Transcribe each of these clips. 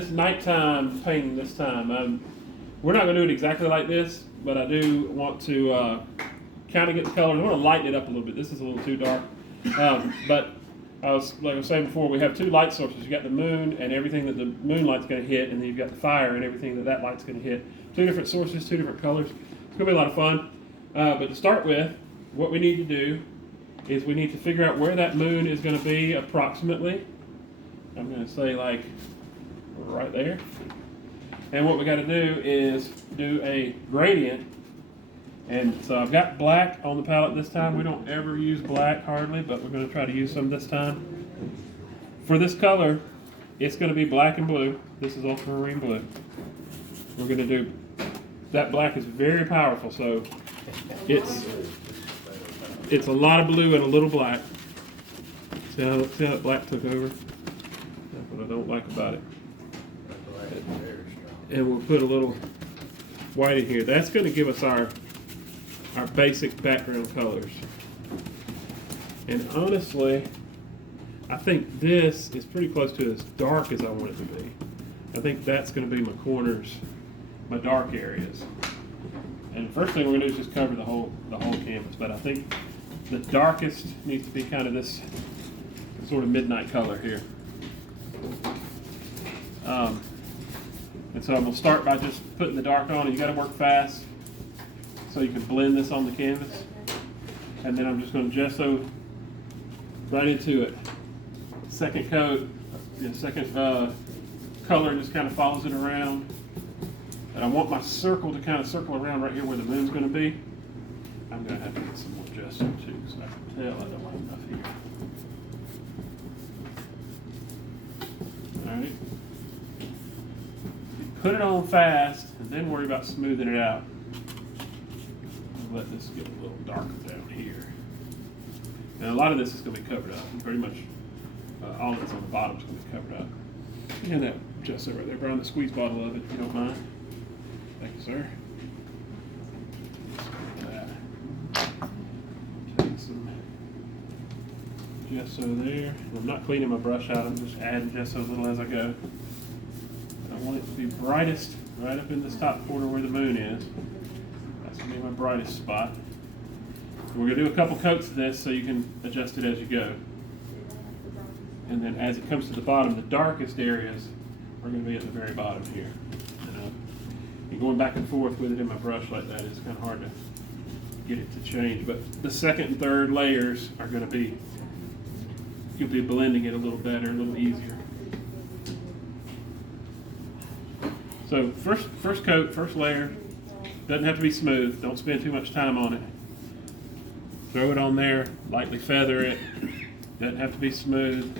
this nighttime painting this time. We're not going to do it exactly like this, but I do want to kind of get the colors. I want to lighten it up a little bit. This is a little too dark. But like I was saying before, we have two light sources. You got the moon and everything that the moonlight's going to hit, and then you've got the fire and everything that light's going to hit. Two different sources, two different colors. It's going to be a lot of fun. But to start with, what we need to do is we need to figure out where that moon is going to be approximately. I'm going to say like right there. And what we got to do is do a gradient. And so I've got black on the palette this time. We don't ever use black hardly, but we're going to try to use some this time. For this color, it's going to be black and blue. This is Ultramarine Blue. We're going to do, that black is very powerful, so it's a lot of blue and a little black. See how that black took over? That's what I don't like about it. And we'll put a little white in here. That's going to give us our basic background colors. And honestly, I think this is pretty close to as dark as I want it to be. I think that's going to be my corners, my dark areas. And the first thing we're going to do is just cover the whole canvas. But I think the darkest needs to be kind of this sort of midnight color here. And so I'm going to start by just putting the dark on. And you got to work fast so you can blend this on the canvas. And then I'm just going to gesso right into it. Second coat, second color just kind of follows it around. And I want my circle to kind of circle around right here where the moon's going to be. I'm going to have to get some more gesso too, so I can tell I don't have enough here. Alright. Put it on fast and then worry about smoothing it out. Let this get a little darker down here. And a lot of this is going to be covered up. Pretty much all that's on the bottom is going to be covered up. And that gesso right there, Brian, the squeeze bottle of it, if you don't mind. Thank you, sir. Take some gesso there. I'm not cleaning my brush out, I'm just adding gesso a little as I go. I want it to be brightest right up in this top corner where the moon is. That's going to be my brightest spot. We're going to do a couple coats of this so you can adjust it as you go. And then as it comes to the bottom, the darkest areas are going to be at the very bottom here. And going back and forth with it in my brush like that is kind of hard to get it to change. But the second and third layers are going to be, you'll be blending it a little better, a little easier. So first coat, first layer, doesn't have to be smooth. Don't spend too much time on it. Throw it on there, lightly feather it. Doesn't have to be smooth.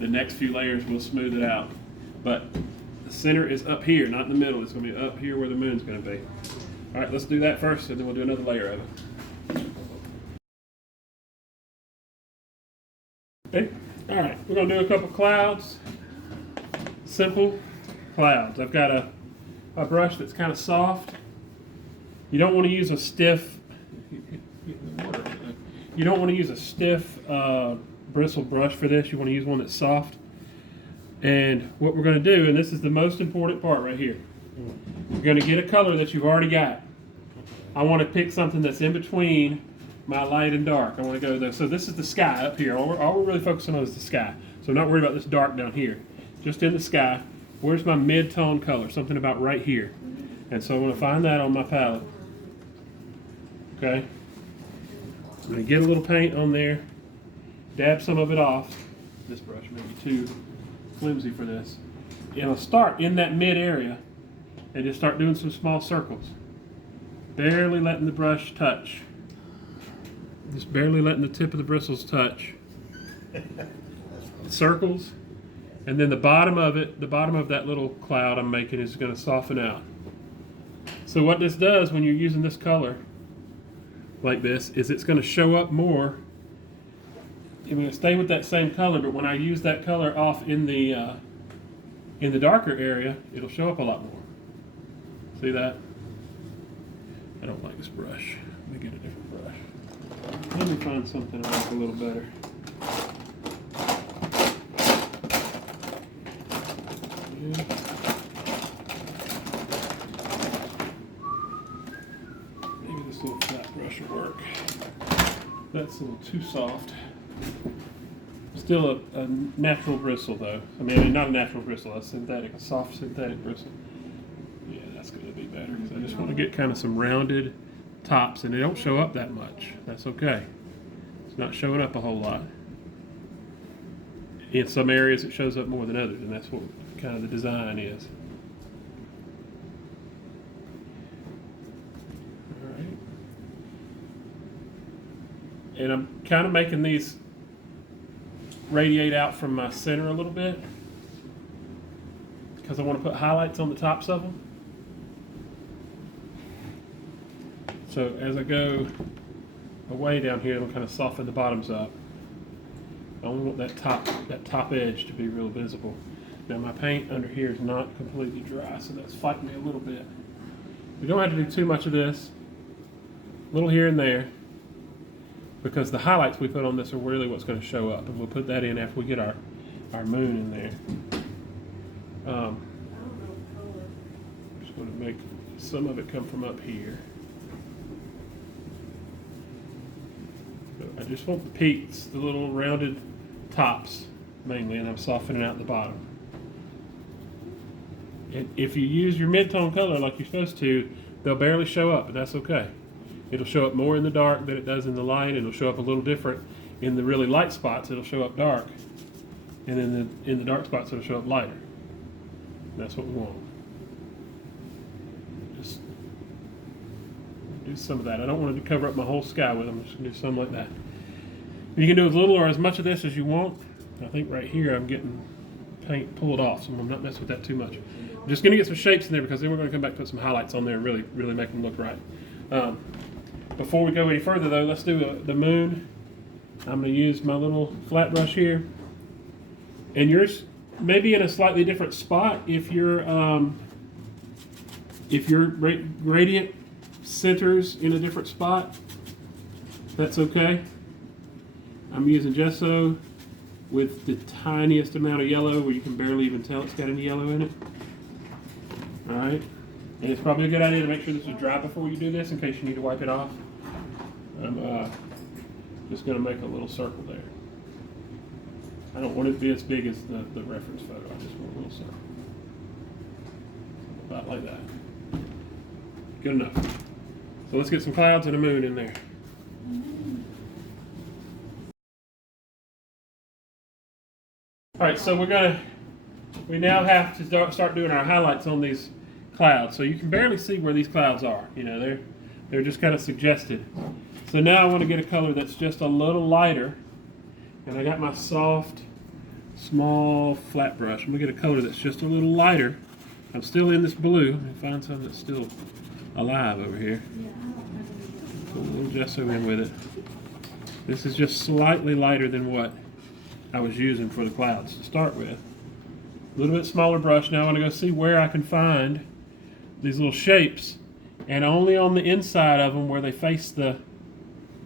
The next few layers will smooth it out. But the center is up here, not in the middle. It's going to be up here where the moon's going to be. All right, let's do that first, and then we'll do another layer of it. Okay. All right, we're going to do a couple clouds. Simple clouds. I've got a brush that's kind of soft. You don't want to use a stiff. You don't want to use a stiff bristle brush for this. You want to use one that's soft. And what we're going to do, and this is the most important part right here, you're going to get a color that you've already got. I want to pick something that's in between my light and dark. I want to go there. So this is the sky up here. All we're really focusing on is the sky. So I'm not worried about this dark down here. Just in the sky. Where's my mid-tone color? Something about right here. And so I want to find that on my palette. Okay. I'm going to get a little paint on there. Dab some of it off. This brush may be too flimsy for this. And I'll start in that mid area and just start doing some small circles. Barely letting the brush touch. Just barely letting the tip of the bristles touch. Circles. And then the bottom of it, the bottom of that little cloud I'm making is going to soften out. So what this does when you're using this color like this is it's going to show up more. I'm going to stay with that same color, but when I use that color off in the darker area, it'll show up a lot more. See that? I don't like this brush. Let me get a different brush. Let me find something I like a little better. Yeah. should work. That's a little too soft. Still a natural bristle though. I mean, not a natural bristle, a synthetic, a soft synthetic bristle. Yeah, that's going to be better. So I just want to get kind of some rounded tops, and they don't show up that much. That's okay. It's not showing up a whole lot. In some areas it shows up more than others, and that's what kind of the design is. All right. And I'm kind of making these radiate out from my center a little bit because I want to put highlights on the tops of them. So as I go away down here, it'll kind of soften the bottoms up. I only want that top edge to be real visible. Now my paint under here is not completely dry, so that's fighting me a little bit. We don't have to do too much of this. A little here and there, because the highlights we put on this are really what's going to show up, and we'll put that in after we get our moon in there. I'm just going to make some of it come from up here. So I just want the peaks, the little rounded tops mainly, and I'm softening out the bottom. And if you use your mid-tone color like you're supposed to, they'll barely show up, but that's okay. It'll show up more in the dark than it does in the light. It'll show up a little different in the really light spots. It'll show up dark, and then in the dark spots it'll show up lighter. And that's what we want. Just do some of that. I don't want to cover up my whole sky with them. I'm just going to do some like that. You can do as little or as much of this as you want. I think right here I'm getting paint pulled off, so I'm not messing with that too much. I'm just going to get some shapes in there, because then we're going to come back and put some highlights on there and really make them look right. Before we go any further though, let's do the moon. I'm going to use my little flat brush here. And yours may be in a slightly different spot if your gradient centers in a different spot. That's okay. I'm using gesso with the tiniest amount of yellow where you can barely even tell it's got any yellow in it. Alright. And it's probably a good idea to make sure this is dry before you do this in case you need to wipe it off. I'm just going to make a little circle there. I don't want it to be as big as the reference photo. I just want a little circle. About like that. Good enough. So let's get some clouds and a moon in there. Alright, so we now have to start doing our highlights on these clouds. So you can barely see where these clouds are. You know, they're just kind of suggested. So now I want to get a color that's just a little lighter. And I got my soft, small, flat brush. I'm going to get a color that's just a little lighter. I'm still in this blue. Let me find something that's still alive over here. Put a little gesso in with it. This is just slightly lighter than what I was using for the clouds to start with. A little bit smaller brush. Now I want to go see where I can find these little shapes, and only on the inside of them where they face the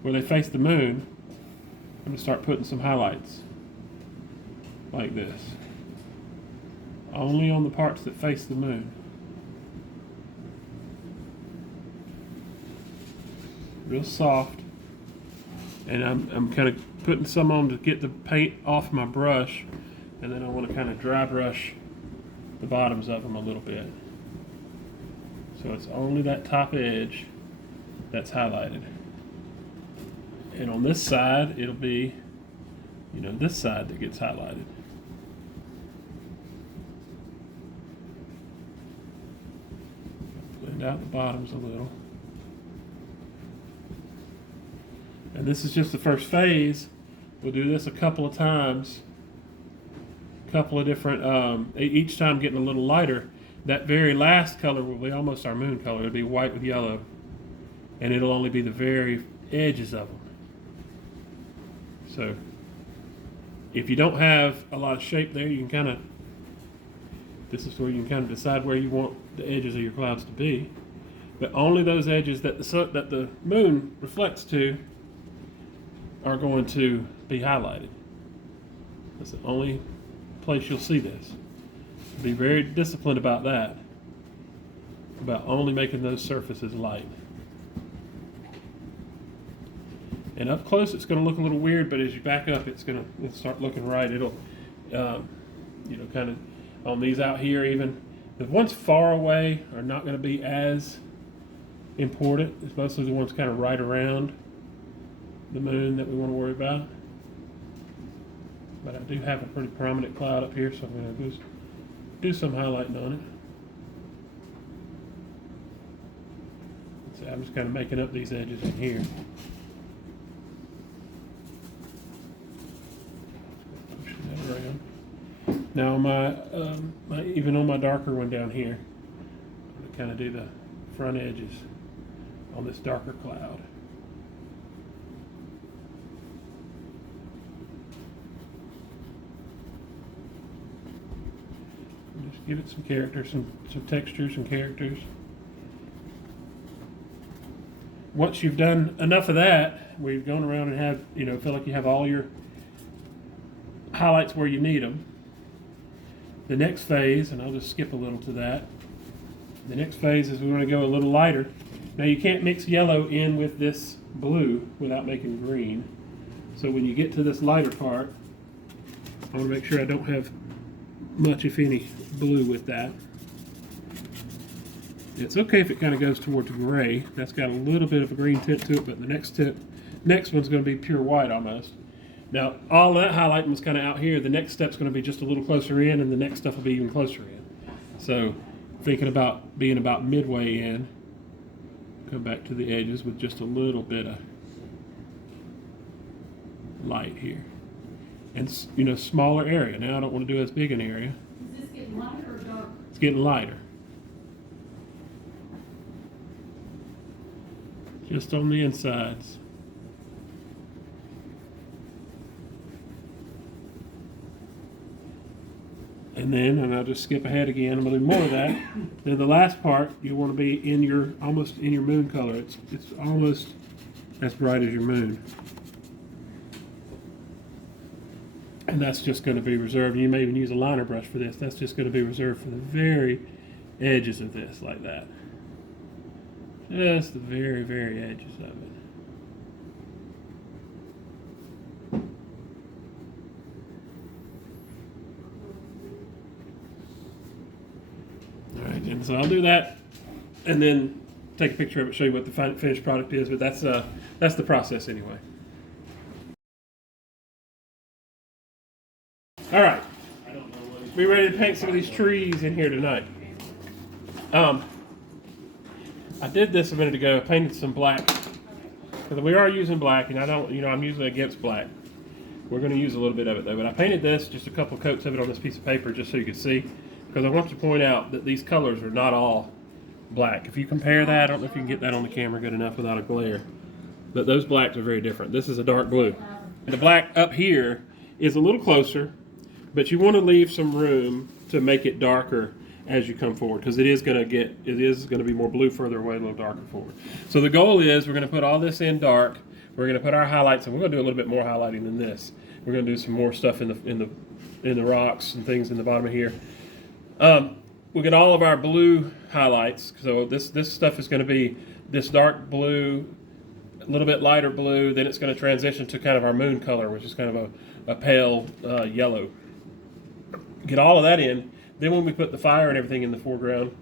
moon, I'm going to start putting some highlights like this. Only on the parts that face the moon. Real soft. And I'm kind of putting some on to get the paint off my brush, and then I want to kind of dry brush the bottoms of them a little bit. So it's only that top edge that's highlighted. And on this side, it'll be, you know, this side that gets highlighted. Blend out the bottoms a little. And this is just the first phase. We'll do this a couple of times. A couple of different, each time getting a little lighter. That very last color will be almost our moon color. It'll be white with yellow. And it'll only be the very edges of them. So, if you don't have a lot of shape there, you can kind of, this is where you can kind of decide where you want the edges of your clouds to be. But only those edges that the moon reflects to are going to be highlighted. That's the only place you'll see this. Be very disciplined about that, about only making those surfaces light. And up close, it's going to look a little weird, but as you back up, it'll start looking right. It'll, you know, kind of on these out here, even the ones far away are not going to be as important. It's mostly the ones kind of right around the moon that we want to worry about. But I do have a pretty prominent cloud up here, so I'm going to do some highlighting on it. So I'm just kind of making up these edges in here. Push that around. Now even on my darker one down here, I'm going to kind of do the front edges on this darker cloud. And just give it some character, some textures and characters. Once you've done enough of that, we've gone around and have, you know, feel like you have all your highlights where you need them. The next phase, and I'll just skip a little to that. The next phase is we want to go a little lighter. Now you can't mix yellow in with this blue without making green. So when you get to this lighter part, I want to make sure I don't have much, if any, blue with that. It's okay if it kind of goes towards gray. That's got a little bit of a green tint to it, but the next one's going to be pure white almost. Now, all that highlighting was kind of out here. The next step's going to be just a little closer in, and the next stuff will be even closer in. So, thinking about being about midway in, come back to the edges with just a little bit of light here. And, you know, smaller area. Now, I don't want to do as big an area. Is this getting lighter or darker? It's getting lighter. Just on the insides. And I'll just skip ahead again. I'm going to do more of that. Then the last part, you want to be in your almost in your moon color. It's almost as bright as your moon. And that's just going to be reserved. You may even use a liner brush for this. That's just going to be reserved for the very edges of this, like that. Just the very, very edges of it. Alright, and so I'll do that and then take a picture of it, show you what the finished product is, but that's the process anyway. Alright, we ready to paint some of these trees in here tonight. I did this a minute ago. I painted some black because we are using black, and I'm usually against black. We're going to use a little bit of it though, but I painted this, just a couple coats of it on this piece of paper just so you could see, because I want to point out that these colors are not all black. If you compare that, I don't know if you can get that on the camera good enough without a glare, but those blacks are very different. This is a dark blue. The black up here is a little closer, but you want to leave some room to make it darker as you come forward, because it is going to be more blue further away, a little darker forward. So the goal is we're going to put all this in dark. We're going to put our highlights, and we're going to do a little bit more highlighting than this. We're going to do some more stuff in the rocks and things in the bottom of here. We'll get all of our blue highlights. So this stuff is going to be this dark blue, a little bit lighter blue. Then it's going to transition to kind of our moon color, which is kind of a pale yellow. Get all of that in. Then when we put the fire and everything in the foreground,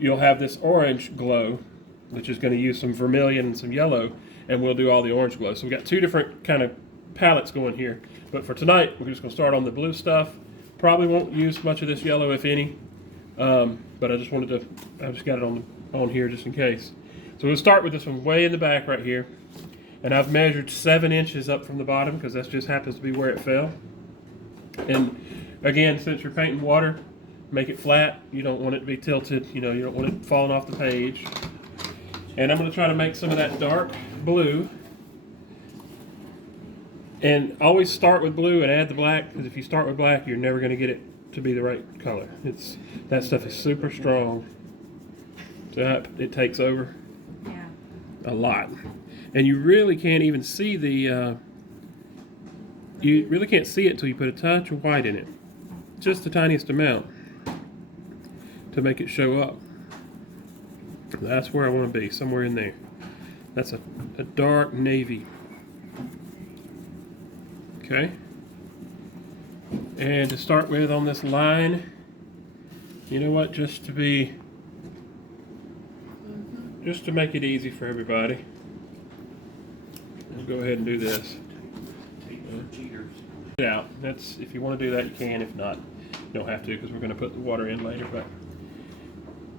you'll have this orange glow, which is going to use some vermilion and some yellow, and we'll do all the orange glow. So we've got two different kind of palettes going here. But for tonight, we're just going to start on the blue stuff. Probably won't use much of this yellow, if any, but I just got it on here just in case. So we'll start with this one way in the back right here. And I've measured 7 inches up from the bottom because that just happens to be where it fell. And again, since you're painting water, make it flat. You don't want it to be tilted. You don't want it falling off the page. And I'm going to try to make some of that dark blue. And always start with blue and add the black, because if you start with black, you're never going to get it to be the right color. That stuff is super strong. So it takes over a lot. And you really can't even see you really can't see it until you put a touch of white in it. Just the tiniest amount to make it show up. That's where I want to be, somewhere in there. That's a dark navy. Okay. And to start with on this line, you know what, just to make it easy for everybody, we'll go ahead and do this. Out. That's, if you want to do that, you can. If not, you don't have to, because we're going to put the water in later. But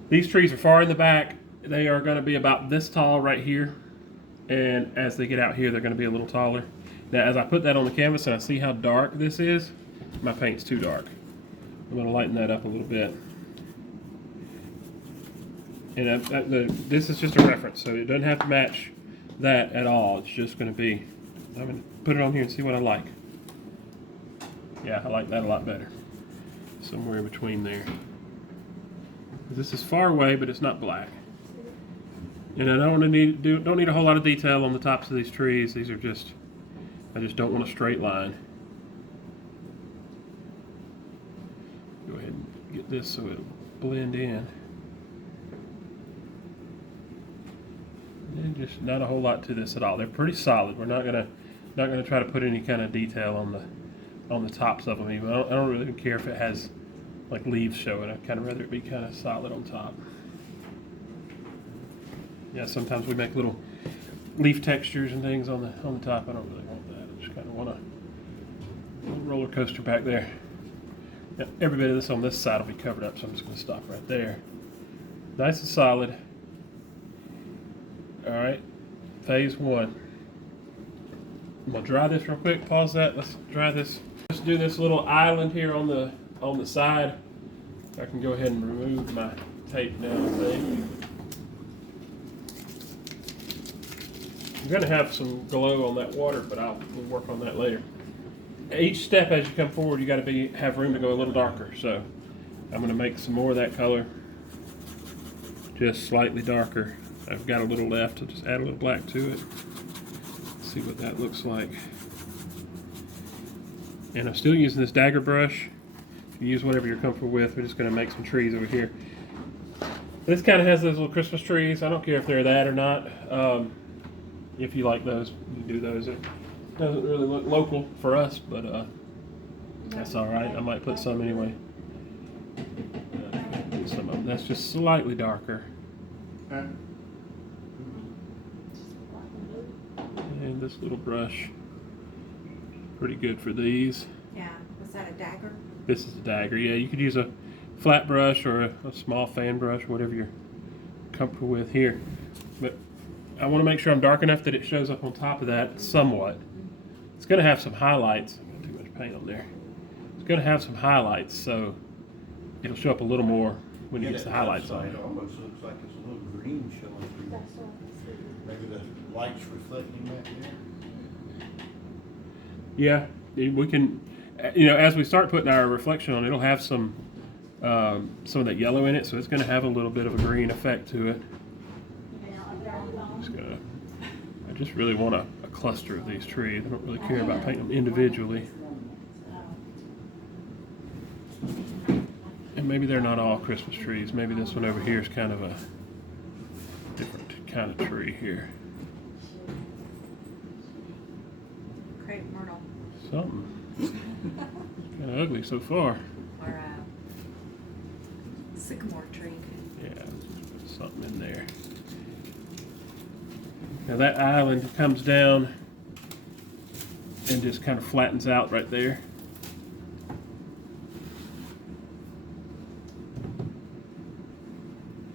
these trees are far in the back. They are going to be about this tall right here, and as they get out here, they're going to be a little taller. Now, as I put that on the canvas and I see how dark this is, my paint's too dark. I'm going to lighten that up a little bit. And this is just a reference, so it doesn't have to match that at all. It's just going to be, I'm going to put it on here and see what I like. Yeah, I like that a lot better. Somewhere in between there. This is far away, but it's not black. And I don't need a whole lot of detail on the tops of these trees. These are just, I just don't want a straight line. Go ahead and get this so it'll blend in. And just not a whole lot to this at all. They're pretty solid. We're not gonna try to put any kind of detail on the tops of them. Even I don't really care if it has like leaves showing. I'd kind of rather it be kind of solid on top. Yeah, sometimes we make little leaf textures and things on the top. I don't really want that. I just kind of want a little roller coaster back there. Now, every bit of this on this side will be covered up, so I'm just going to stop right there. Nice and solid. All right, phase one. I'm gonna dry this real quick. Pause that. Let's dry this. Let's do this little island here on the side. I can go ahead and remove my tape now. I'm gonna have some glow on that water, but we'll work on that later. Each step as you come forward, you got to have room to go a little darker. So I'm gonna make some more of that color, just slightly darker. I've got a little left. I'll just add a little black to it. See what that looks like. And I'm still using this dagger brush. You use whatever you're comfortable with. We're just going to make some trees over here. This kind of has those little Christmas trees. I don't care if they're that or not. If you like those, you do those. It doesn't really look local for us, but that's all right. I might put some anyway. Some of them. That's just slightly darker. And this little brush, pretty good for these. Yeah, was that a dagger? This is a dagger, yeah. You could use a flat brush or a small fan brush, whatever you're comfortable with here. But I want to make sure I'm dark enough that it shows up on top of that somewhat. It's going to have some highlights. I've got too much paint on there. It's going to have some highlights, so it'll show up a little more when it gets the highlights on it. It almost looks like it's a little green showing through. Maybe the light's reflecting that there. Yeah, we can, as we start putting our reflection on, it'll have some of that yellow in it, so it's going to have a little bit of a green effect to it. I just really want a cluster of these trees. I don't really care about painting them individually. And maybe they're not all Christmas trees. Maybe this one over here is kind of a different kind of tree here. Crepe myrtle. Something. Kind of ugly so far. Or a sycamore tree. Yeah, just put something in there. Now that island comes down and just kind of flattens out right there.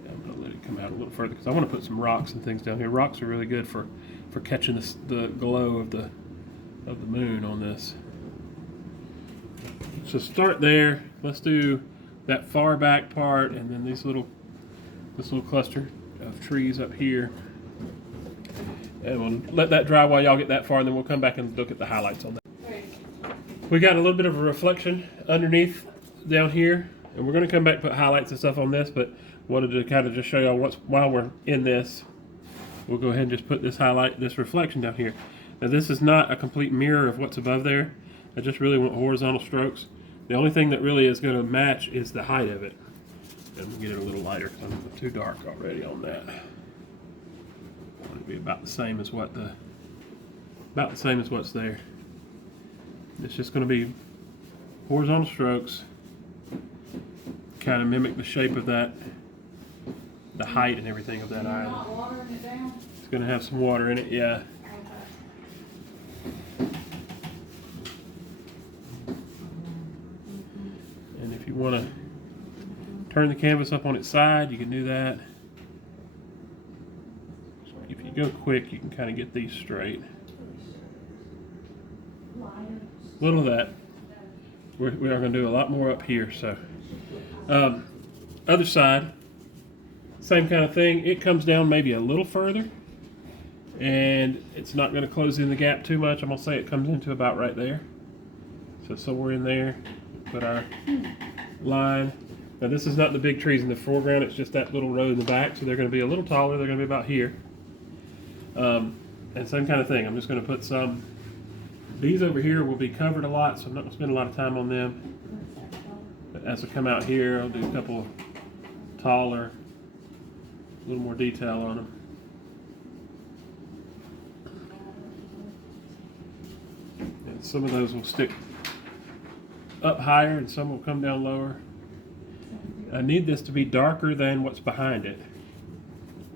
I'm going to let it come out a little further because I want to put some rocks and things down here. Rocks are really good for catching the glow of the moon on this. So start there. Let's do that far back part, and then this little cluster of trees up here. And we'll let that dry while y'all get that far, and then we'll come back and look at the highlights on that. We got a little bit of a reflection underneath down here, and we're going to come back and put highlights and stuff on this, but wanted to kind of just show y'all while we're in this, we'll go ahead and just put this reflection down here. Now this is not a complete mirror of what's above there. I just really want horizontal strokes. The only thing that really is going to match is the height of it. And we'll get it a little lighter because I'm too dark already on that. I want it to be about the same as what's there. It's just going to be horizontal strokes, kind of mimic the shape of that, the height and everything of that You're island. not watering it down? It's going to have some water in it, yeah. And if you want to turn the canvas up on its side, you can do that. If you go quick, you can kind of get these straight. Little of that. We are going to do a lot more up here. So, other side, same kind of thing. It comes down maybe a little further, and it's not going to close in the gap too much. I'm going to say it comes into about right there. So somewhere in there, put our line. Now this is not the big trees in the foreground. It's just that little row in the back. So they're going to be a little taller. They're going to be about here. And same kind of thing. I'm just going to put some. These over here will be covered a lot, so I'm not going to spend a lot of time on them. But as I come out here, I'll do a couple taller, a little more detail on them. And some of those will stick up higher and some will come down lower. I need this to be darker than what's behind it.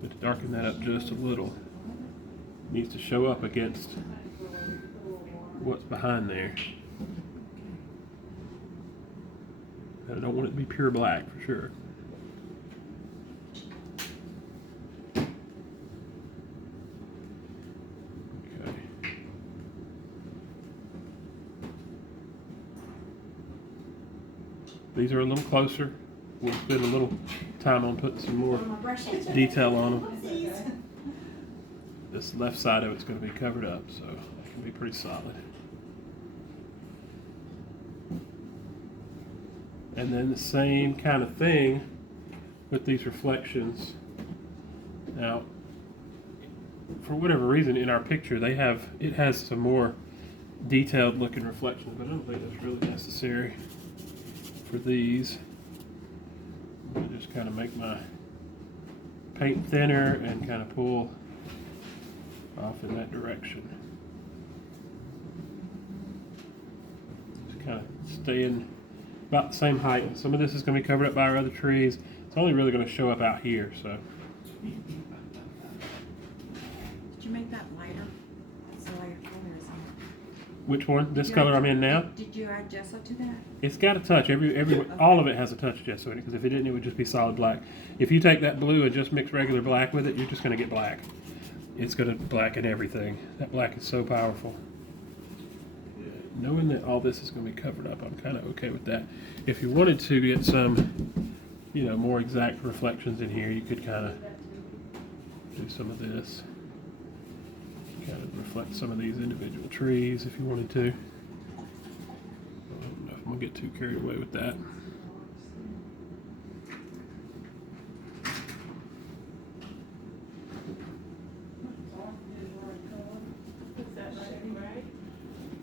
But to darken that up just a little, it needs to show up against what's behind there. I don't want it to be pure black for sure. Okay. These are a little closer. We'll spend a little time on putting some more detail on them. This left side of it's going to be covered up, so it can be pretty solid. And then the same kind of thing with these reflections. Now, for whatever reason, in our picture, it has some more detailed looking reflections, but I don't think that's really necessary for these. I just kind of make my paint thinner and kind of pull off in that direction. Just kind of staying about the same height. Some of this is going to be covered up by our other trees. It's only really going to show up out here. So. Did you make that lighter? That's the lighter color, isn't it? Which one? This color I'm in now? Did you add gesso to that? It's got a touch. All of it has a touch of gesso in it, because if it didn't, it would just be solid black. If you take that blue and just mix regular black with it, you're just going to get black. It's going to blacken everything. That black is so powerful. Knowing that all this is going to be covered up, I'm kind of okay with that. If you wanted to get some, more exact reflections in here, you could kind of do some of this. Kind of reflect some of these individual trees if you wanted to. I don't know if I'm going to get too carried away with that.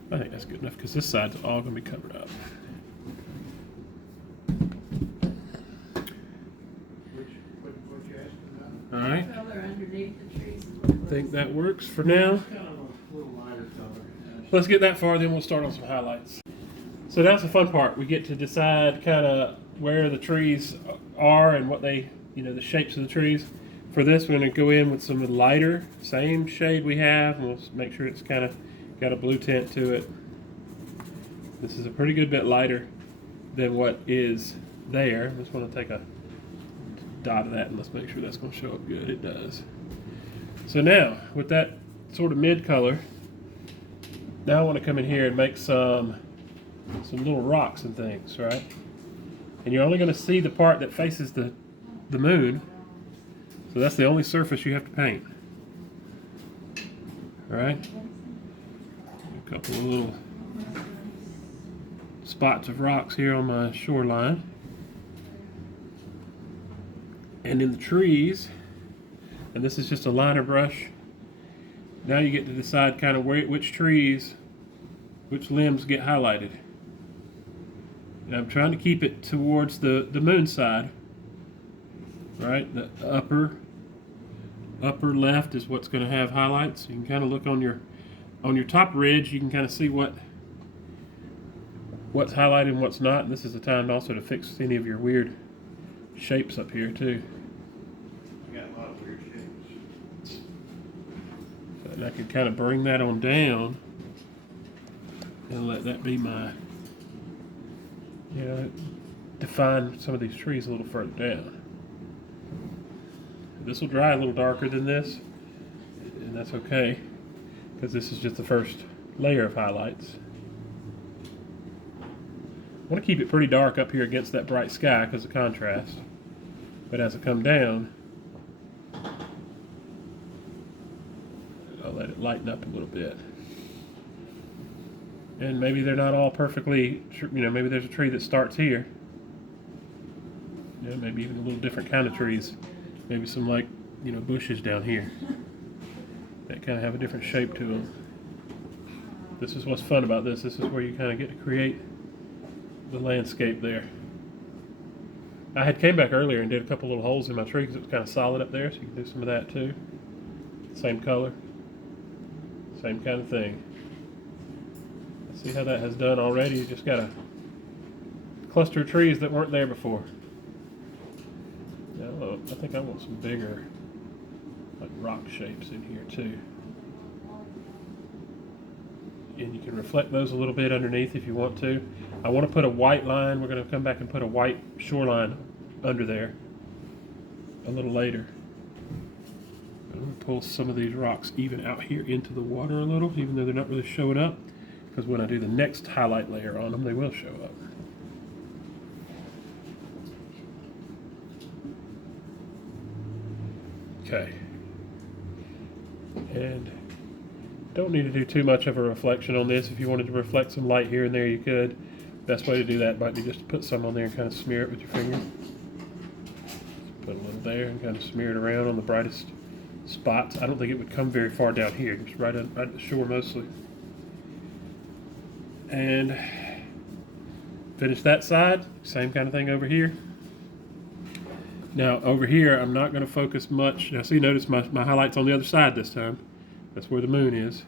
I think that's good enough because this side's all going to be covered up. All right. Color underneath the trees. I think that works for now. Let's get that far, then we'll start on some highlights. So that's the fun part. We get to decide kind of where the trees are and what they, the shapes of the trees. For this, we're going to go in with some lighter, same shade we have, and we'll make sure it's kind of got a blue tint to it. This is a pretty good bit lighter than what is there. I just want to take a dot of that and let's make sure that's going to show up good. It does. So now, with that sort of mid color, now I want to come in here and make some little rocks and things, right? And you're only going to see the part that faces the moon. So that's the only surface you have to paint. All right? A couple of little spots of rocks here on my shoreline. And in the trees, and this is just a liner brush, now you get to decide kind of which trees, which limbs get highlighted. And I'm trying to keep it towards the moon side, right? The upper left is what's going to have highlights. You can kind of look on your top ridge. You can kind of see what what's highlighted and what's not. And this is the time also to fix any of your weird shapes up here too. I got a lot of weird shapes. So, and I can kind of bring that on down and let that be my, you know, define some of these trees a little further down. This will dry a little darker than this, and that's okay, because this is just the first layer of highlights. I want to keep it pretty dark up here against that bright sky because of contrast, but as I come down, I'll let it lighten up a little bit. And maybe they're not all perfectly, you know, maybe there's a tree that starts here. You know, maybe even a little different kind of trees. Maybe some, like, you know, bushes down here that kind of have a different shape to them. This is what's fun about this. This is where you kind of get to create the landscape there. I had came back earlier and did a couple little holes in my tree because it was kind of solid up there, so you can do some of that too. Same color, same kind of thing. See how that has done already? You just got a cluster of trees that weren't there before. Now, I think I want some bigger, like, rock shapes in here too. And you can reflect those a little bit underneath if you want to. I want to put a white line. We're going to come back and put a white shoreline under there a little later. I'm going to pull some of these rocks even out here into the water a little, even though they're not really showing up, because when I do the next highlight layer on them, they will show up. Okay. And don't need to do too much of a reflection on this. If you wanted to reflect some light here and there, you could. Best way to do that might be just to put some on there and kind of smear it with your finger. Put a little there and kind of smear it around on the brightest spots. I don't think it would come very far down here, just right at the shore mostly. And finish that side. Same kind of thing over here. Now over here, I'm not going to focus much. Now see, notice my highlight's on the other side this time. That's where the moon is.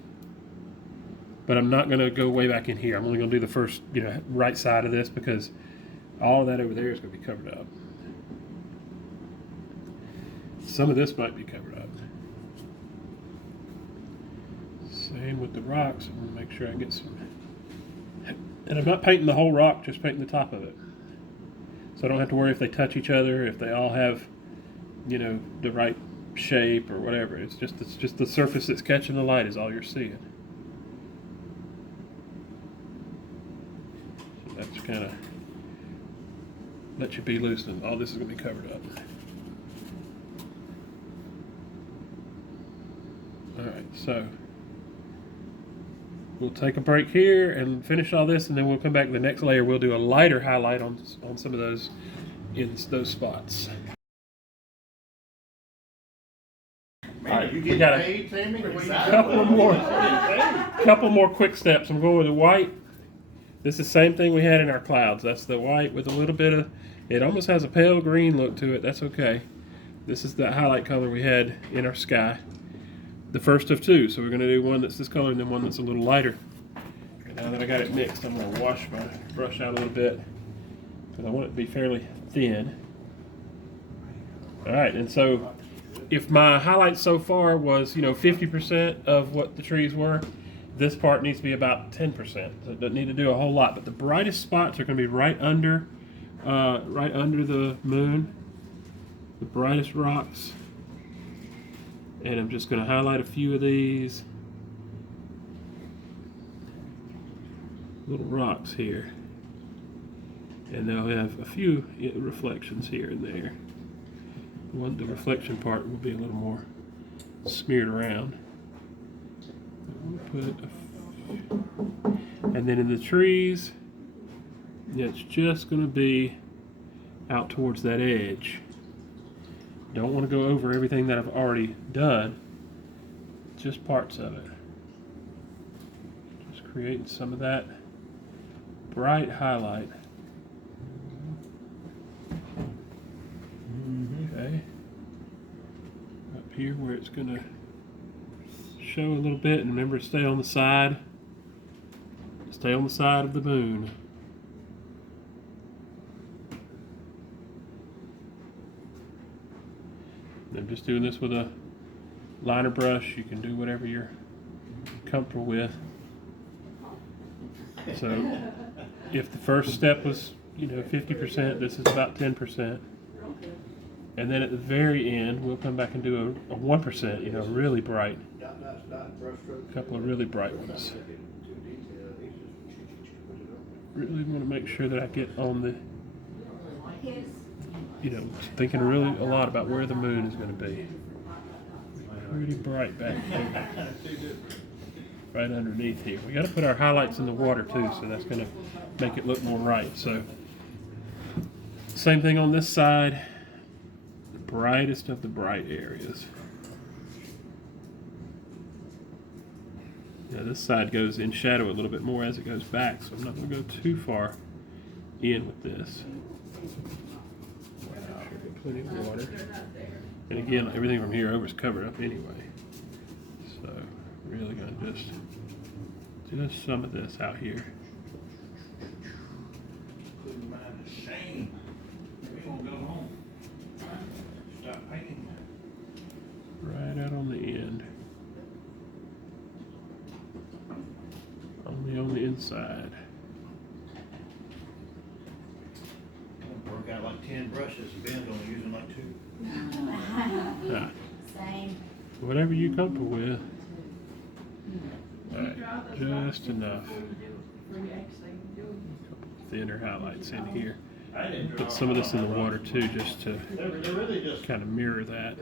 But I'm not going to go way back in here. I'm only going to do the first, you know, right side of this, because all of that over there is going to be covered up. Some of this might be covered up. Same with the rocks. I'm going to make sure I get some. And I'm not painting the whole rock, just painting the top of it. So I don't have to worry if they touch each other, if they all have, you know, the right shape or whatever. It's just the surface that's catching the light is all you're seeing. So that's kind of let you be loose, and all this is going to be covered up. All right, so we'll take a break here and finish all this, and then we'll come back to the next layer. We'll do a lighter highlight on some of those in those spots. Man, you we get got paid, Tammy? couple more quick steps. I'm going with the white. This is the same thing we had in our clouds. That's the white with a little bit of, it almost has a pale green look to it. That's okay. This is the highlight color we had in our sky. The first of two. So we're going to do one that's this color and then one that's a little lighter. And now that I got it mixed, I'm going to wash my brush out a little bit because I want it to be fairly thin. All right, and so if my highlight so far was, you know, 50% of what the trees were, this part needs to be about 10%. So it doesn't need to do a whole lot. But the brightest spots are going to be right under the moon, the brightest rocks. And I'm just going to highlight a few of these little rocks here. And they'll have a few reflections here and there. The reflection part will be a little more smeared around. And then in the trees, it's just going to be out towards that edge. Don't want to go over everything that I've already done, just parts of it. Just creating some of that bright highlight. Okay. Up here where it's going to show a little bit, and remember, stay on the side. Stay on the side of the moon. just doing this with a liner brush. You can do whatever you're comfortable with. So if the first step was, 50%, this is about 10%. And then at the very end, we'll come back and do a 1%, really bright. A couple of really bright ones. Really want to make sure that I get on the, thinking really a lot about where the moon is going to be. Pretty bright back here. Right underneath here. We got to put our highlights in the water too, so that's going to make it look more right. So, same thing on this side. The brightest of the bright areas. Now this side goes in shadow a little bit more as it goes back, so I'm not going to go too far in with this. Plenty of water. And again, everything from here over is covered up anyway. So, really going to just some of this out here. Right out on the end. Only on the inside. Work out like 10 brushes, Ben's only using like 2. Same. Whatever you're comfortable with. Alright, just enough. Thinner highlights in here. Put some of this in the water too, just to kind of mirror that.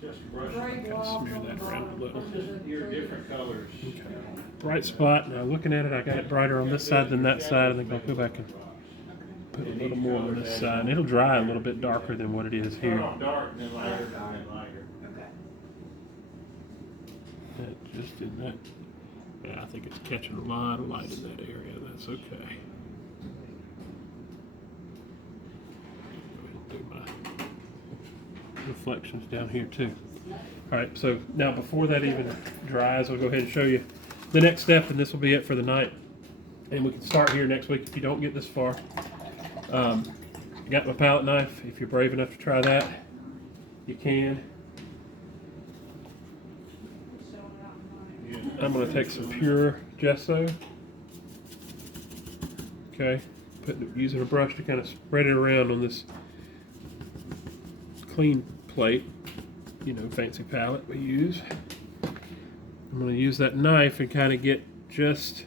Kind of smear that around a little. Okay. Bright spot. Now looking at it, I got it brighter on this side than that side. I think I'll go back and put a little more on this side. And it'll dry a little bit darker than what it is here. That just in that. Yeah, I think it's catching a lot of light in that area. That's okay. Do my reflections down here too. Alright, so now before that even dries, I'll go ahead and show you the next step, and this will be it for the night. And we can start here next week if you don't get this far. I got my palette knife. If you're brave enough to try that, you can. I'm going to take some pure gesso. Okay, using a brush to kind of spread it around on this clean plate, fancy palette we use. I'm going to use that knife and kind of get just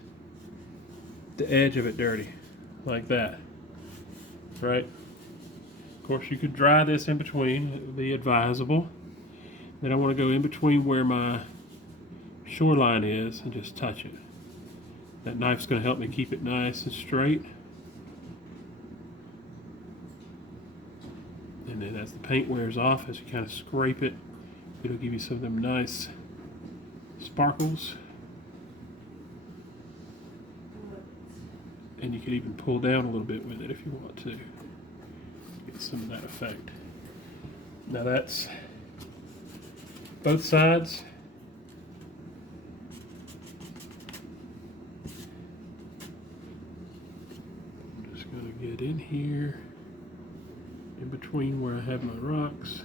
the edge of it dirty, like that, right? Of course, you could dry this in between. It would be advisable. Then I want to go in between where my shoreline is and just touch it. That knife's going to help me keep it nice and straight. And then as the paint wears off, as you kind of scrape it, it'll give you some of them nice sparkles. And you can even pull down a little bit with it if you want to. Get some of that effect. Now that's both sides. I'm just going to get in here, in between where I have my rocks.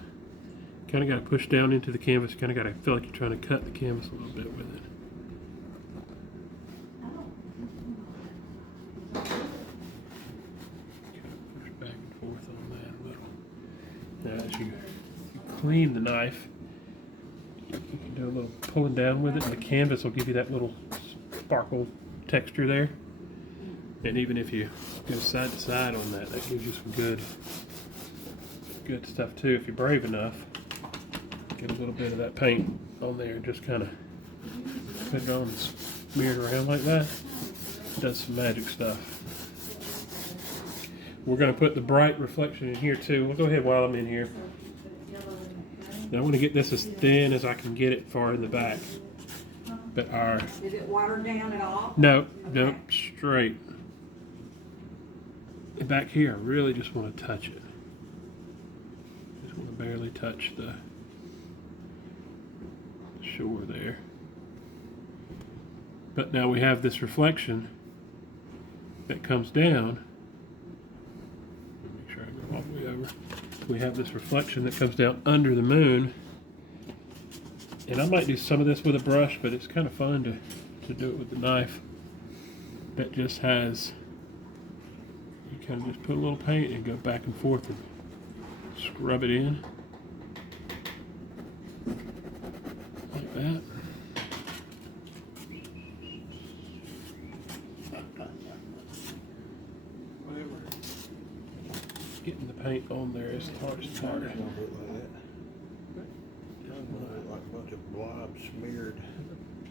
Kind of got to push down into the canvas. Kind of got to feel like you're trying to cut the canvas a little bit with it. Kind of push back and forth on that a little. Now as you clean the knife, you can do a little pulling down with it, and the canvas will give you that little sparkle texture there. And even if you go side to side on that, that gives you some good stuff too. If you're brave enough, get a little bit of that paint on there and just kind of put it on and smear it around like that. It does some magic stuff. We're going to put the bright reflection in here too. We'll go ahead while I'm in here. Now I want to get this as thin as I can get it far in the back. But Is it watered down at all? no, straight. And back here, I really just want to touch it. Just want to barely touch the shore there. But now we have this reflection that comes down. Make sure I go all the way over. We have this reflection that comes down under the moon, And I might do some of this with a brush, but it's kind of fun to do it with the knife. That just has, you kind of just put a little paint and go back and forth and scrub it in. Like that. Getting the paint on there is the hardest part. Don't look like that. Doesn't look like a bunch of blobs smeared.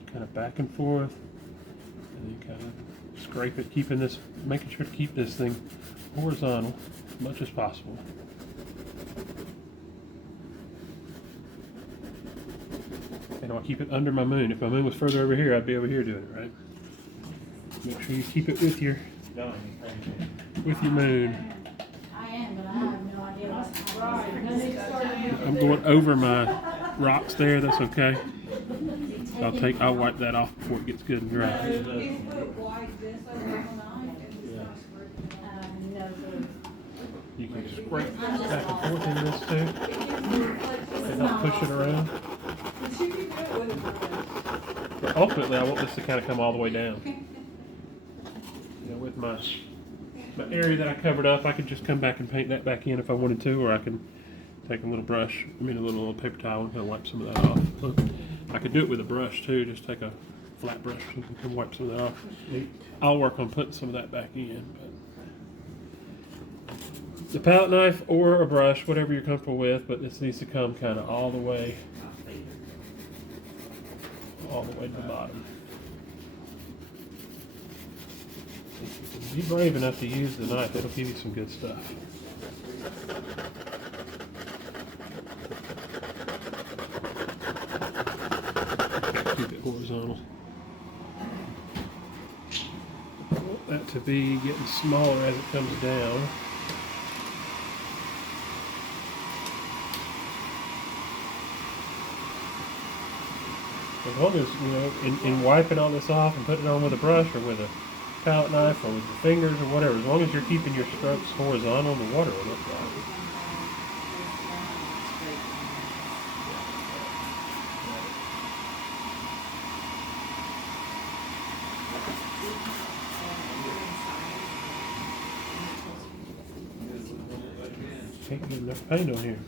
Kind of back and forth, and then kind of scrape it, making sure to keep this thing horizontal as much as possible. And I'll keep it under my moon. If my moon was further over here, I'd be over here doing it, right? Make sure you keep it with your moon. I am, but I have no idea what's right. I'm going over my rocks there. That's okay. I'll wipe that off before it gets good and dry. No clue. You can scrape back and forth in this too, and help push it around. But ultimately, I want this to kind of come all the way down. You know, with my area that I covered up, I could just come back and paint that back in if I wanted to, or I can take a little brush, a little paper towel and kind of wipe some of that off. Look, I could do it with a brush too, just take a flat brush and can wipe some of that off. I'll work on putting some of that back in. But the palette knife or a brush, whatever you're comfortable with, but this needs to come kind of all the way to the bottom. Be brave enough to use the knife, it'll give you some good stuff. Keep it horizontal. I want that to be getting smaller as it comes down. As long as, in wiping all this off and putting it on with a brush or with a palette knife or with your fingers or whatever, as long as you're keeping your strokes horizontal, the water will look right. Can't get enough paint on here.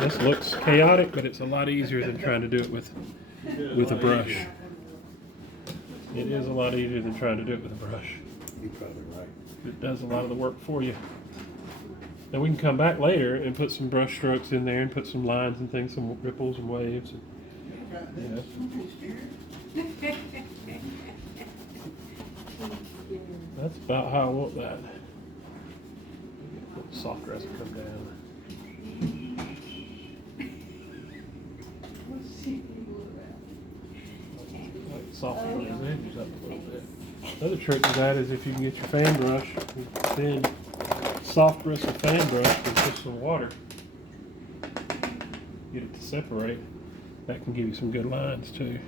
This looks chaotic, but it's a lot easier than trying to do it with a brush. It is a lot easier than trying to do it with a brush. You're probably right. It does a lot of the work for you. Then we can come back later and put some brush strokes in there and put some lines and things, some ripples and waves. That's about how I want that. Softer as it comes down. Soften those edges up a little bit. Another trick to that is if you can get your fan brush, thin, soft bristle fan brush with just some water, get it to separate. That can give you some good lines too.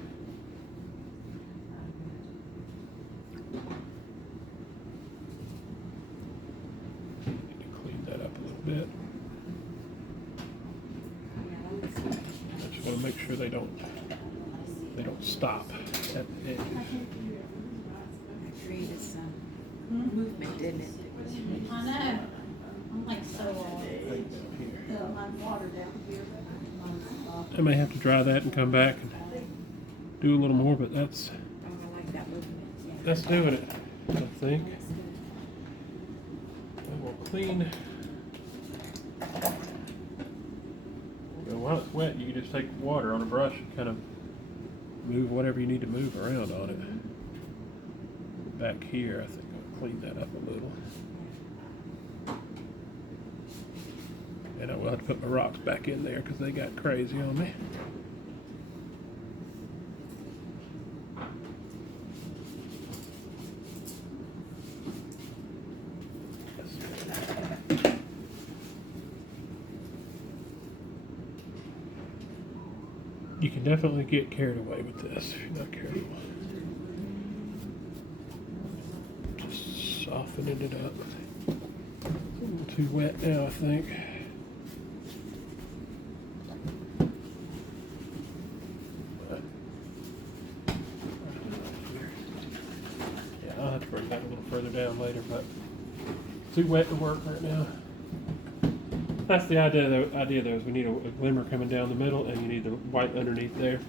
Need to clean that up a little bit. I just want to make sure they don't stop at the edges. That created some movement, didn't it? I know. I'm like so old. Right down here. I'm water down here. I may have to dry that and come back and do a little more, but that's Oh, I like that movement. Yeah. that's doing it, I think. And we'll clean. While it's wet, you can just take water on a brush and kind of move whatever you need to move around on it. Back here, I think I'll clean that up a little. And I will have to put my rocks back in there because they got crazy on me. you can definitely get carried away with this if you're not careful. Just softening it up. It's a little too wet now, I think. Yeah, I'll have to bring that a little further down later, but too wet to work right now. That's the idea though, is we need a glimmer coming down the middle and you need the white underneath there.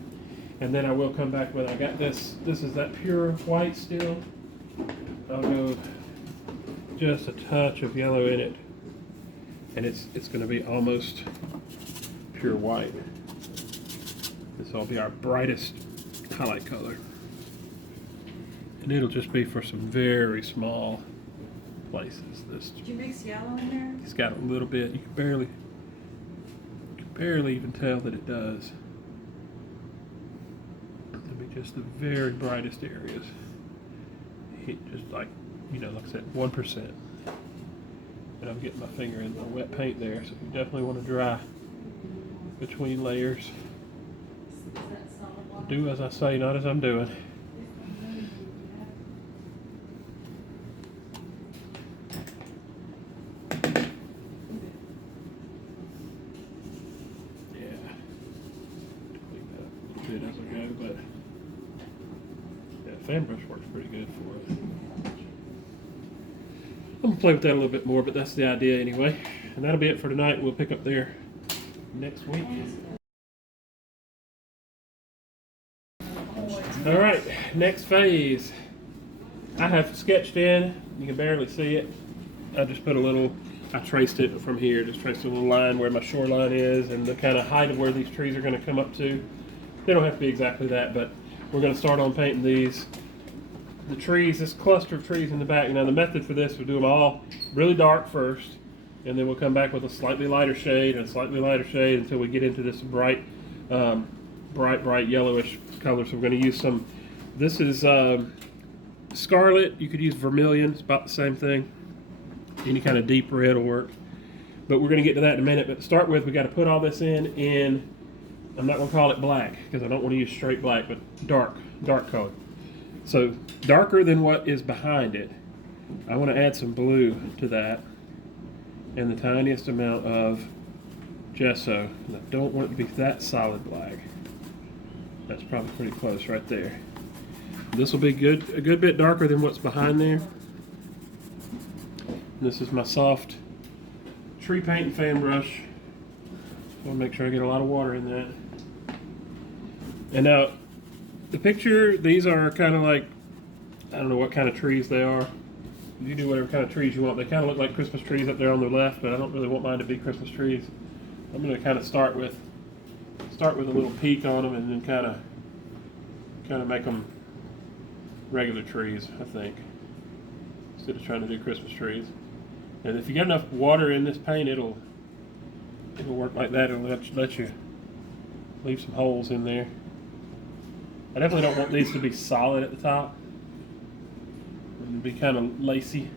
And then I will come back with, I got this is that pure white still. I'll go just a touch of yellow in it. And it's going to be almost pure white. This will be our brightest highlight color. And it'll just be for some very small places. Did you mix yellow in there? It's got a little bit. You can barely even tell that it does. It'll be just the very brightest areas. Hit just like, like I said, 1%. And I'm getting my finger in the wet paint there, so you definitely want to dry between layers. Do as I say, not as I'm doing. Fan brush works pretty good for it. I'm gonna play with that a little bit more, but that's the idea anyway. And that'll be it for tonight. We'll pick up there next week. All right, next phase. I have sketched in. You can barely see it. I just put I traced it from here. Just traced a little line where my shoreline is and the kind of height of where these trees are going to come up to. They don't have to be exactly that, but we're going to start on painting the trees, this cluster of trees in the back. Now the method for this, we'll do them all really dark first, and then we'll come back with a slightly lighter shade and a slightly lighter shade until we get into this bright yellowish color. So we're going to use some, this is scarlet. You could use vermilion, it's about the same thing. Any kind of deep red will work. But we're going to get to that in a minute. But to start with, we got to put all this in, I'm not going to call it black because I don't want to use straight black, but dark color. So darker than what is behind it. I want to add some blue to that and the tiniest amount of gesso. And I don't want it to be that solid black. That's probably pretty close right there. This will be a good bit darker than what's behind there. And this is my soft tree paint and fan brush. I want to make sure I get a lot of water in that. And now, the picture, these are kind of like, I don't know what kind of trees they are. You do whatever kind of trees you want. They kind of look like Christmas trees up there on the left, but I don't really want mine to be Christmas trees. I'm going to kind of start with a little peak on them and then kind of make them regular trees, I think, instead of trying to do Christmas trees. And if you get enough water in this paint, it'll work like that. It'll let you leave some holes in there. I definitely don't want these to be solid at the top. It'll be kind of lacy.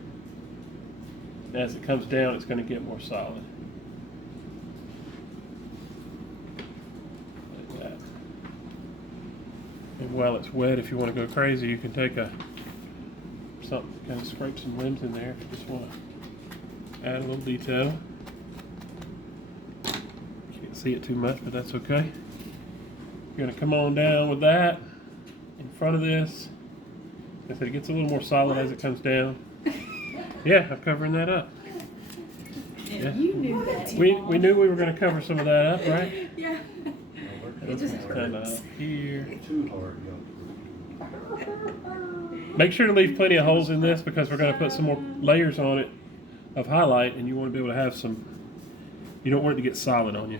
As it comes down, it's going to get more solid. Like that. And while it's wet, if you want to go crazy, you can take something, kind of scrape some limbs in there if you just want to add a little detail. Can't see it too much, but that's okay. You're going to come on down with that in front of this. Like I said, it gets a little more solid as it comes down. Yeah, I'm covering that up. Yeah. You knew that. We knew we were going to cover some of that up, right? Yeah. It just kind of up here. Too hard, Make sure to leave plenty of holes in this because we're going to put some more layers on it of highlight, and you want to be able to have some. You don't want it to get solid on you.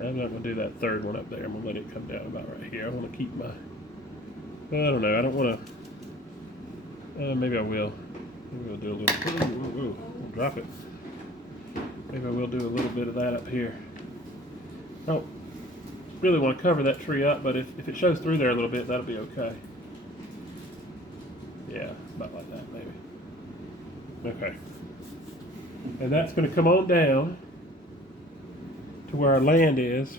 I'm not going to do that third one up there. I'm going to let it come down about right here. I want to keep my, I don't know. I don't want to, maybe I will. Maybe I'll do a little, ooh, drop it. Maybe I will do a little bit of that up here. I don't really want to cover that tree up, but if it shows through there a little bit, that'll be okay. Yeah, about like that maybe. Okay. And that's going to come on down to where our land is.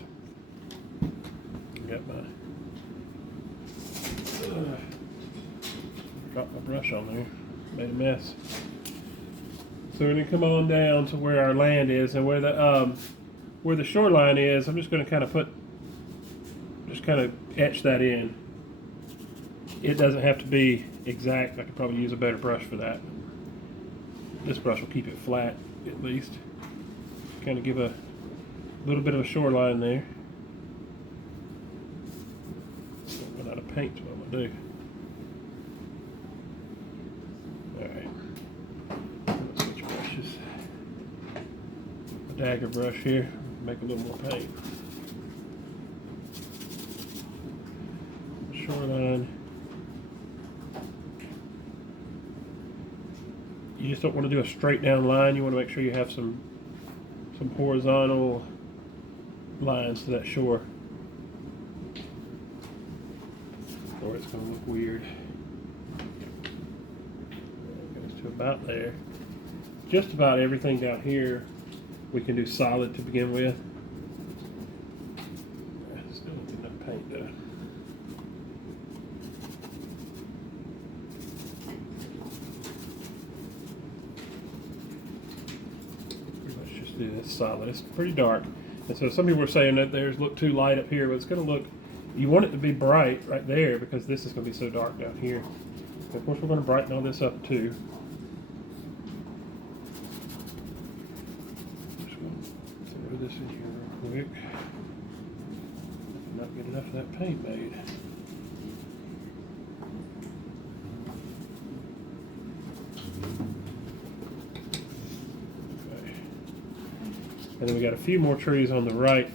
Got my dropped my brush on there, made a mess. So we're gonna come on down to where our land is, and where the shoreline is. I'm just gonna kind of etch that in. It doesn't have to be exact. I could probably use a better brush for that. This brush will keep it flat at least. Kind of give a little bit of a shoreline there. Don't run out of paint, what I'm gonna do. Alright. Switch brushes. A dagger brush here, make a little more paint. Shoreline. You just don't want to do a straight down line. You want to make sure you have some horizontal lines to that shore, or it's going to look weird. It goes to about there. Just about everything down here we can do solid to begin with. Still don't get enough paint though. Do this solid. It's pretty dark, and so some people are saying that theirs look too light up here, but it's going to look, you want it to be bright right there because this is going to be so dark down here. And of course we're going to brighten all this up too. Just going to throw this in here real quick. Not get enough of that paint made. And then we got a few more trees on the right.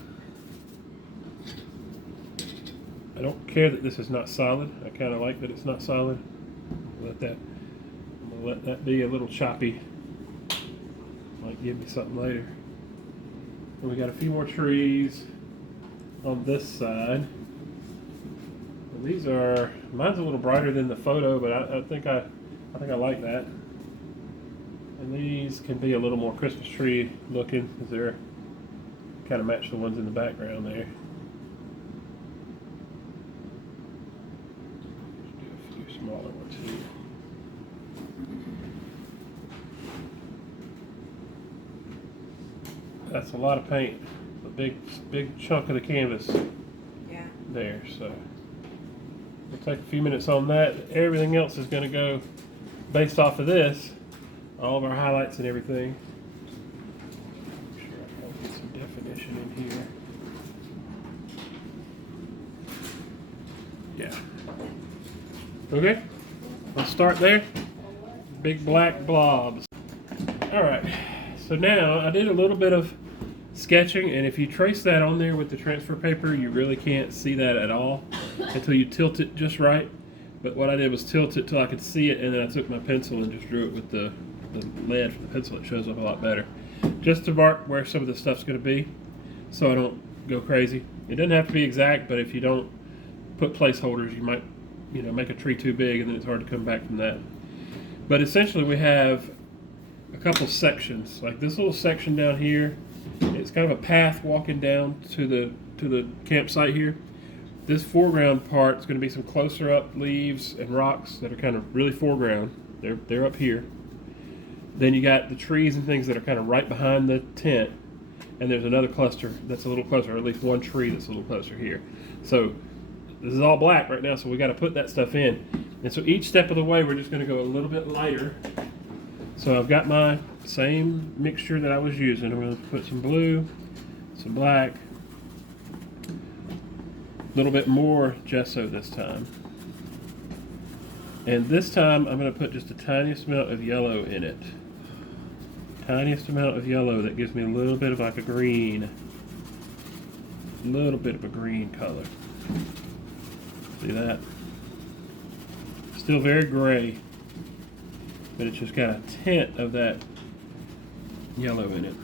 I don't care that this is not solid. I kind of like that it's not solid. I'm gonna let that be a little choppy. Might give me something later. And we got a few more trees on this side. And these are, mine's a little brighter than the photo, but I think I like that. And these can be a little more Christmas tree looking, because they're kind of match the ones in the background there. Just do a few smaller ones here. That's a lot of paint. A big chunk of the canvas. Yeah. There, so we'll take a few minutes on that. Everything else is going to go based off of this. All of our highlights and everything. Make sure I get some definition in here. Yeah. Okay, let's start there. Big black blobs. Alright, so now I did a little bit of sketching, and if you trace that on there with the transfer paper, you really can't see that at all until you tilt it just right. But what I did was tilt it till I could see it, and then I took my pencil and just drew it with the lead from the pencil. It shows up a lot better. Just to mark where some of the stuff's going to be, so I don't go crazy. It doesn't have to be exact, but if you don't put placeholders, you might, make a tree too big, and then it's hard to come back from that. But essentially, we have a couple sections, like this little section down here. It's kind of a path walking down to the campsite here. This foreground part is going to be some closer up leaves and rocks that are kind of really foreground. They're up here. Then you got the trees and things that are kind of right behind the tent, and there's another cluster that's a little closer, or at least one tree that's a little closer here. So this is all black right now, so we got to put that stuff in. And so each step of the way, we're just going to go a little bit lighter. So I've got my same mixture that I was using. I'm going to put some blue, some black, a little bit more gesso this time. And this time I'm going to put just the tiniest amount of yellow in it. Tiniest amount of yellow that gives me a little bit of like a green. A little bit of a green color. See that? Still very gray, but it's just got a tint of that yellow in it.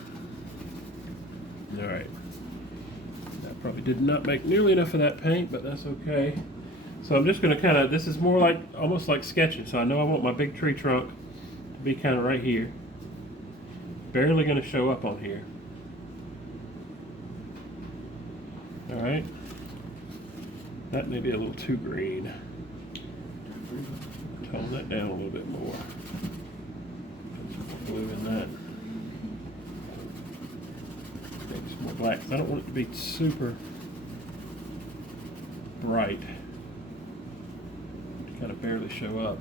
Alright. That probably did not make nearly enough of that paint, but that's okay. So I'm just going to this is more like, almost like sketching. So I know I want my big tree trunk to be kind of right here. Barely going to show up on here. Alright. That may be a little too green. Tone that down a little bit more. Put some blue in that. Maybe some more black, 'cause I don't want it to be super bright. To kind of barely show up.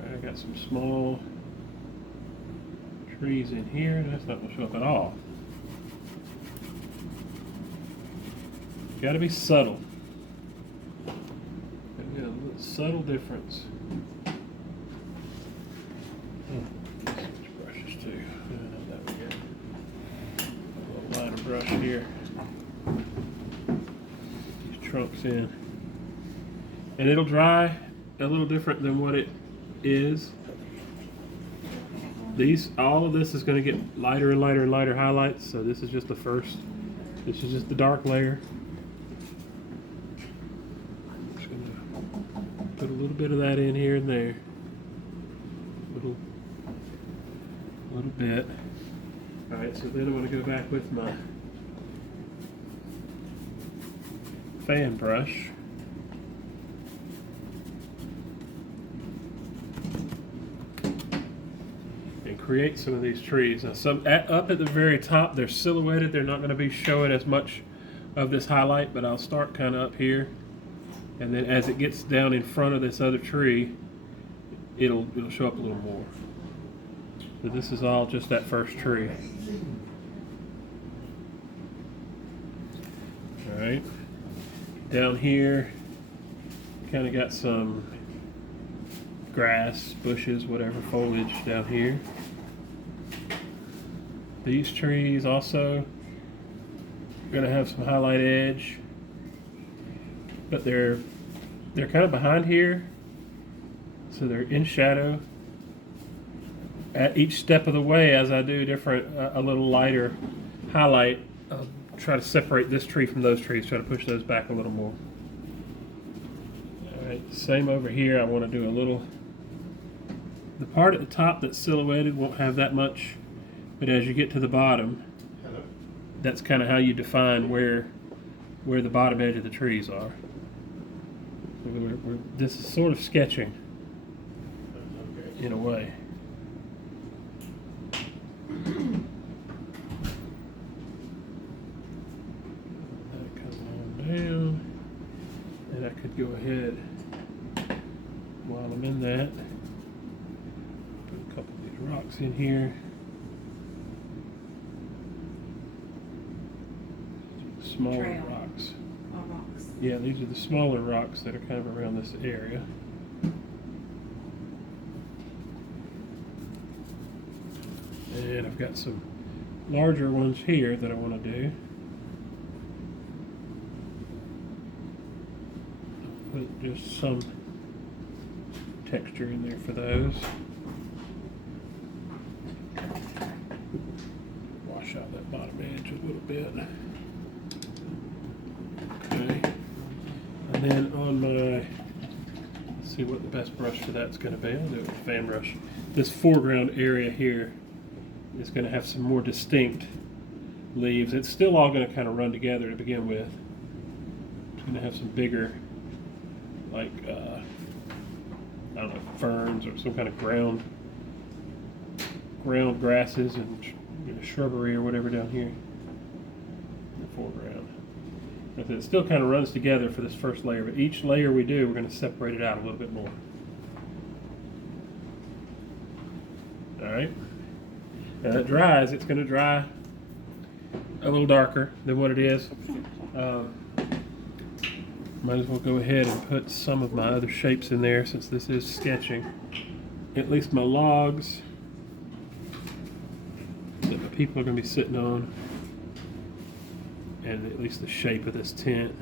Alright, I got some small trees in here. That's not going to show up at all. Got to be subtle. Got a little subtle difference. Switch brushes too. That we got a little lighter brush here. These trunks in, and it'll dry a little different than what it is. All of this is going to get lighter and lighter and lighter highlights. So this is just the first. This is just the dark layer. Just going to put a little bit of that in here and there. Little bit. All right. So then I'm going to go back with my fan brush. Create some of these trees. Now up at the very top, they're silhouetted. They're not going to be showing as much of this highlight, but I'll start kind of up here, and then as it gets down in front of this other tree, it'll show up a little more. So this is all just that first tree. All right. Down here, kind of got some grass, bushes, whatever, foliage down here. These trees also are going to have some highlight edge, but they're kind of behind here, so they're in shadow. At each step of the way, as I do a little lighter highlight, I'll try to separate this tree from those trees, try to push those back a little more. All right, same over here. I want to do a little. The part at the top that's silhouetted won't have that much. But as you get to the bottom, that's kind of how you define where the bottom edge of the trees are. This is sort of sketching in a way. That comes on down, and I could go ahead while I'm in that. Put a couple of these rocks in here. Smaller Trail. rocks. All rocks. Yeah, these are the smaller rocks that are kind of around this area. And I've got some larger ones here that I want to do. I'll put just some texture in there for those. Wash out that bottom edge a little bit. Okay, and then on my, let's see what the best brush for that's going to be. I'll do it with a fan brush. This foreground area here is going to have some more distinct leaves. It's still all going to kind of run together to begin with. It's going to have some bigger, like, I don't know, ferns or some kind of ground grasses and shrubbery or whatever down here in the foreground. It still kind of runs together for this first layer, but each layer we do, we're going to separate it out a little bit more. All right. Now that dries, it's going to dry a little darker than what it is. Might as well go ahead and put some of my other shapes in there since this is sketching. At least my logs that the people are going to be sitting on. And at least the shape of this tent.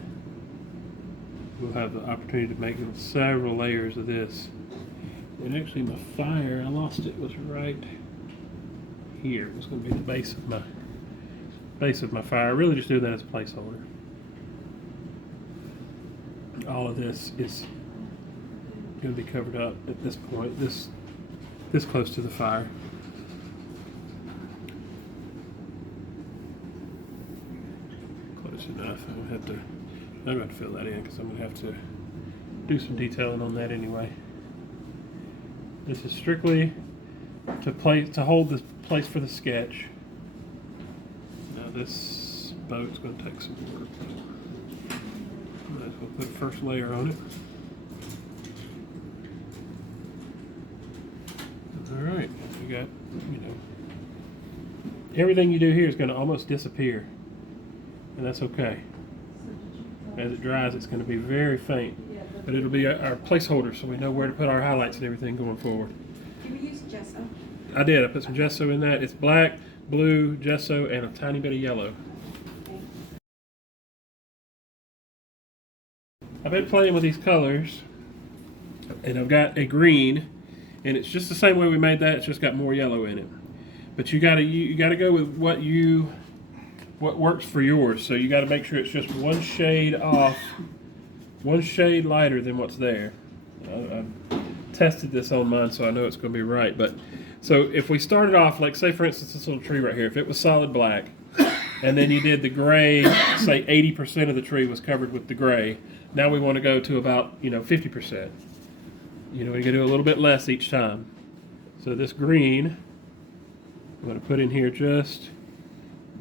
We'll have the opportunity to make several layers of this. And actually my fire, I lost it, was right here. It was going to be the base of my fire. I really just do that as a placeholder. All of this is going to be covered up at this point, this close to the fire. Enough. I don't have to I'm going to fill that in because I'm going to have to do some detailing on that anyway. This is strictly to hold this place for the sketch. Now this boat's going to take some work. Might as well put a first layer on it. All right, we got, everything you do here is going to almost disappear, and that's okay. As it dries, it's going to be very faint, but it'll be our placeholder so we know where to put our highlights and everything going forward. Did we use gesso? I did. I put some gesso in that. It's black, blue, gesso, and a tiny bit of yellow. I've been playing with these colors, and I've got a green, and it's just the same way we made that. It's just got more yellow in it. But you gotta go with what works for yours. So you got to make sure it's just one shade off, one shade lighter than what's there. I've tested this on mine, so I know it's going to be right. But so if we started off, like say for instance this little tree right here, if it was solid black, and then you did the gray, say 80% of the tree was covered with the gray. Now we want to go to about 50%. We can do a little bit less each time. So this green, I'm going to put in here just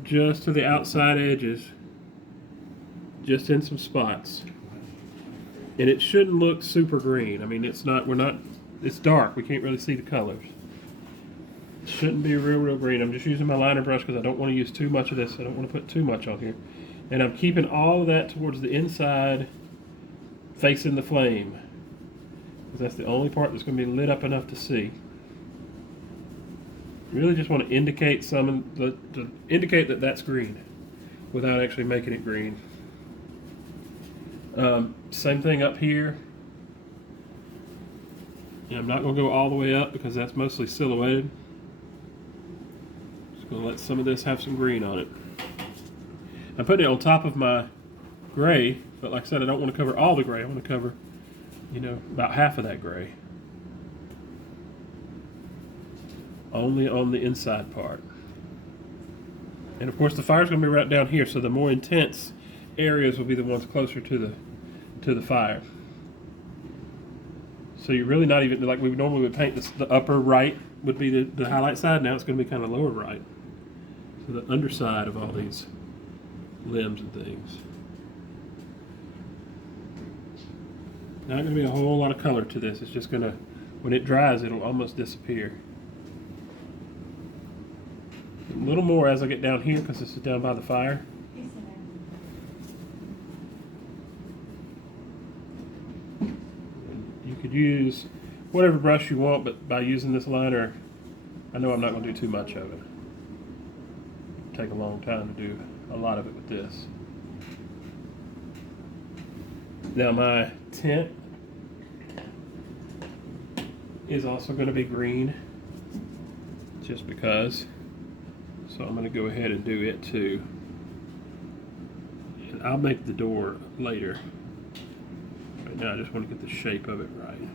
to the outside edges, just in some spots. And it shouldn't look super green. I mean, it's dark. We can't really see the colors. It shouldn't be real green. I'm just using my liner brush because I don't want to use too much of this. I don't want to put too much on here. And I'm keeping all of that towards the inside, facing the flame. Because that's the only part that's going to be lit up enough to see. You really just want to indicate to indicate that that's green without actually making it green. Same thing up here. And I'm not going to go all the way up because that's mostly silhouetted. Just going to let some of this have some green on it. I'm putting it on top of my gray, but like I said, I don't want to cover all the gray. I want to cover, about half of that gray. Only on the inside part. And of course the fire's going to be right down here, so the more intense areas will be the ones closer to the fire. So you're really not even, like we normally would paint this, the upper right would be the highlight side. Now it's going to be kind of lower right. So the underside of all these limbs and things. Not going to be a whole lot of color to this. It's just going to, when it dries, it'll almost disappear. A little more as I get down here because this is down by the fire. You could use whatever brush you want, but by using this liner, I know I'm not going to do too much of it. It'll take a long time to do a lot of it with this. Now my tint is also going to be green, just because. So I'm going to go ahead and do it too. And I'll make the door later. Right now I just want to get the shape of it right.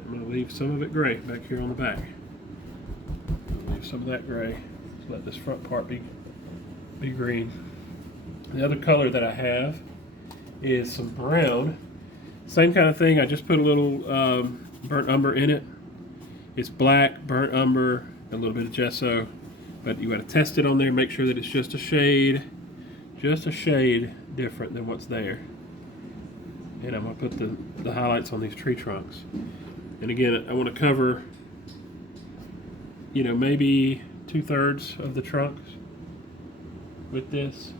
I'm going to leave some of it gray back here on the back. I'll leave some of that gray. Just let this front part be green. The other color that I have is some brown. Same kind of thing. I just put a little burnt umber in it. It's black, burnt umber, a little bit of gesso, but you got to test it on there, make sure that it's just a shade different than what's there. And I'm going to put the highlights on these tree trunks. And again, I want to cover, maybe 2/3 of the trunks with this.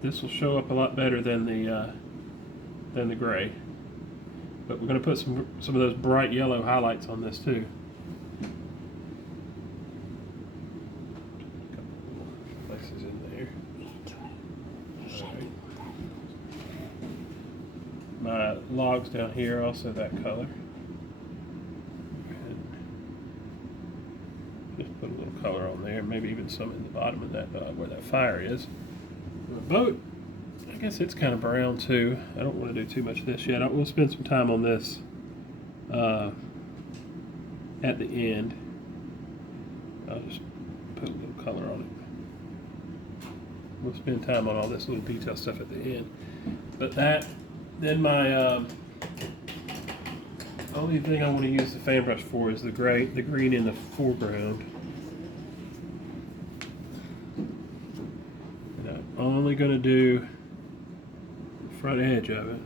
This will show up a lot better than the gray, but we're going to put some of those bright yellow highlights on this too. A couple places in there. All right. My logs down here also that color. Just put a little color on there, maybe even some in the bottom of that where that fire is. The boat, I guess it's kind of brown too. I don't want to do too much of this yet. We'll spend some time on this at the end. I'll just put a little color on it. We'll spend time on all this little detail stuff at the end. But then my only thing I want to use the fan brush for is the green in the foreground. And I'm only going to do the front edge of it.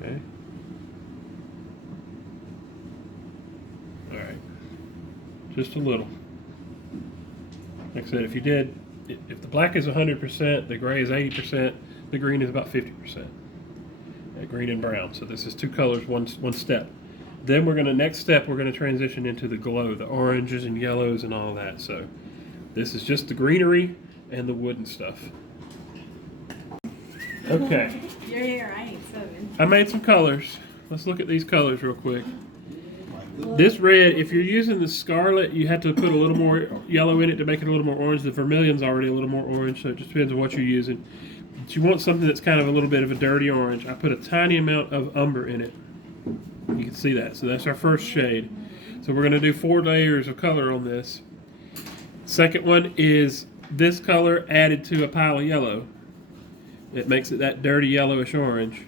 Okay. All right. Just a little. Like I said, if the black is 100%, the gray is 80%, the green is about 50%. Green and brown. So this is two colors, one step. Then next step, we're gonna transition into the glow, the oranges and yellows and all that. So this is just the greenery and the wooden stuff. Okay. You're here, I ain't sewing. I made some colors. Let's look at these colors real quick. This red, if you're using the scarlet, you have to put a little more yellow in it to make it a little more orange. The vermillion's already a little more orange, so it just depends on what you're using. But you want something that's kind of a little bit of a dirty orange. I put a tiny amount of umber in it. You can see that. So that's our first shade. So we're going to do 4 layers of color on this. Second one is this color added to a pile of yellow. It makes it that dirty yellowish orange.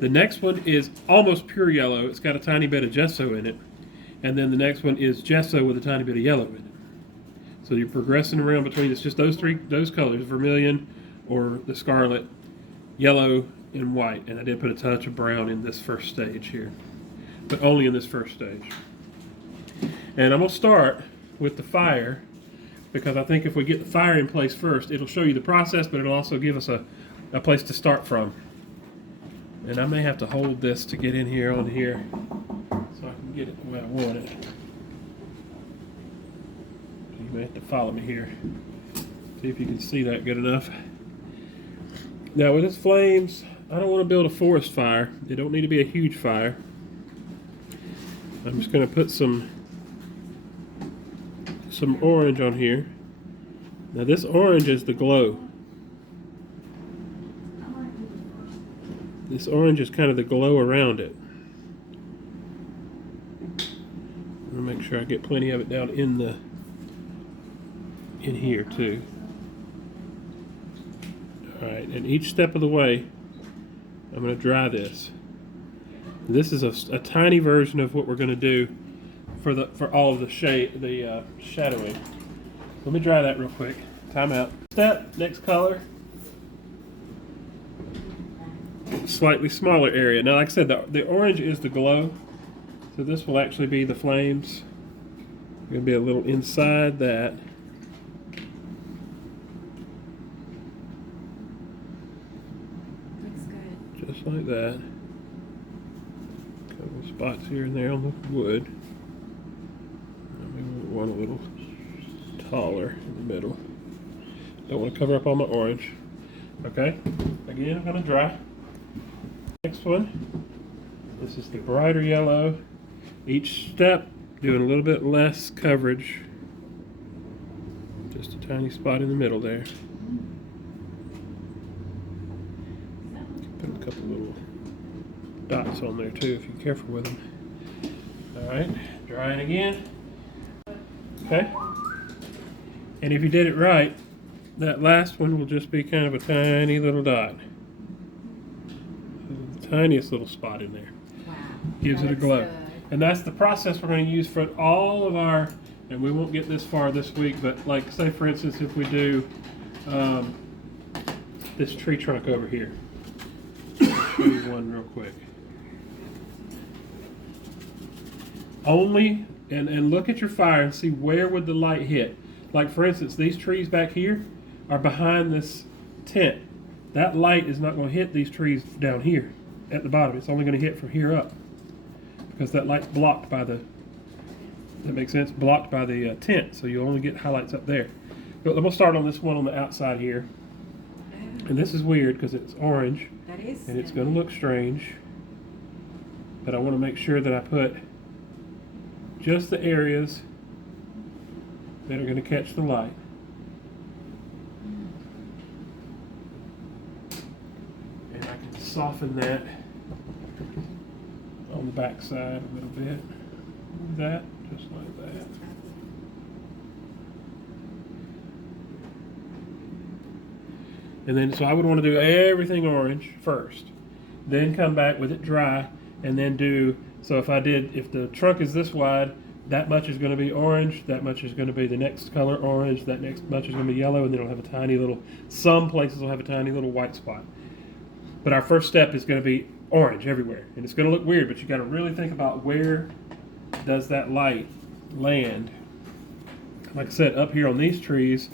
The next one is almost pure yellow. It's got a tiny bit of gesso in it. And then the next one is gesso with a tiny bit of yellow in it. So you're progressing around between, it's just those colors, vermilion or the scarlet, yellow, and white. And I did put a touch of brown in this first stage here, but only in this first stage. And I'm gonna start with the fire, because I think if we get the fire in place first, it'll show you the process, but it'll also give us a place to start from. And I may have to hold this to get in here on here, so I can get it the way I want it. You may have to follow me here. See if you can see that good enough. Now with this flames, I don't want to build a forest fire. They don't need to be a huge fire. I'm just going to put some orange on here. Now this orange is the glow. This orange is kind of the glow around it. I'm gonna make sure I get plenty of it down in here too. All right, and each step of the way, I'm gonna dry this. This is a tiny version of what we're gonna do for all of the shadowing. Let me dry that real quick. Time out. Step, next color. Slightly smaller area. Now, like I said, the orange is the glow, so this will actually be the flames. Going to be a little inside that. Looks good. Just like that. A couple spots here and there on the wood. Maybe we want a little taller in the middle. Don't want to cover up all my orange. Okay. Again, I'm going to dry. Next one, this is the brighter yellow. Each step doing a little bit less coverage. Just a tiny spot in the middle there. Put a couple little dots on there too if you're careful with them. Alright, drying again. Okay. And if you did it right, that last one will just be kind of a tiny little dot. Tiniest little spot in there. Wow. Gives it a glow. Good. And that's the process we're going to use for all of our, and we won't get this far this week, but like say for instance if we do this tree trunk over here. Show you one real quick. Only, and look at your fire and see where would the light hit. Like for instance, these trees back here are behind this tent. That light is not going to hit these trees down here at the bottom. It's only going to hit from here up because that light's blocked by the, that makes sense, blocked by the tent. So you only get highlights up there. But I'm going to start on this one on the outside here. And this is weird because it's orange. That is. And it's going to look strange. But I want to make sure that I put just the areas that are going to catch the light. I can soften that on the back side a little bit. That, just like that. And then, so I would want to do everything orange first, then come back with it dry, and then do, so if the trunk is this wide, that much is going to be orange, that much is going to be the next color orange, that next much is going to be yellow, and then it'll have a tiny little, some places will have a tiny little white spot. But our first step is going to be orange everywhere. And it's going to look weird, but you got to really think about where does that light land. Like I said, up here on these trees,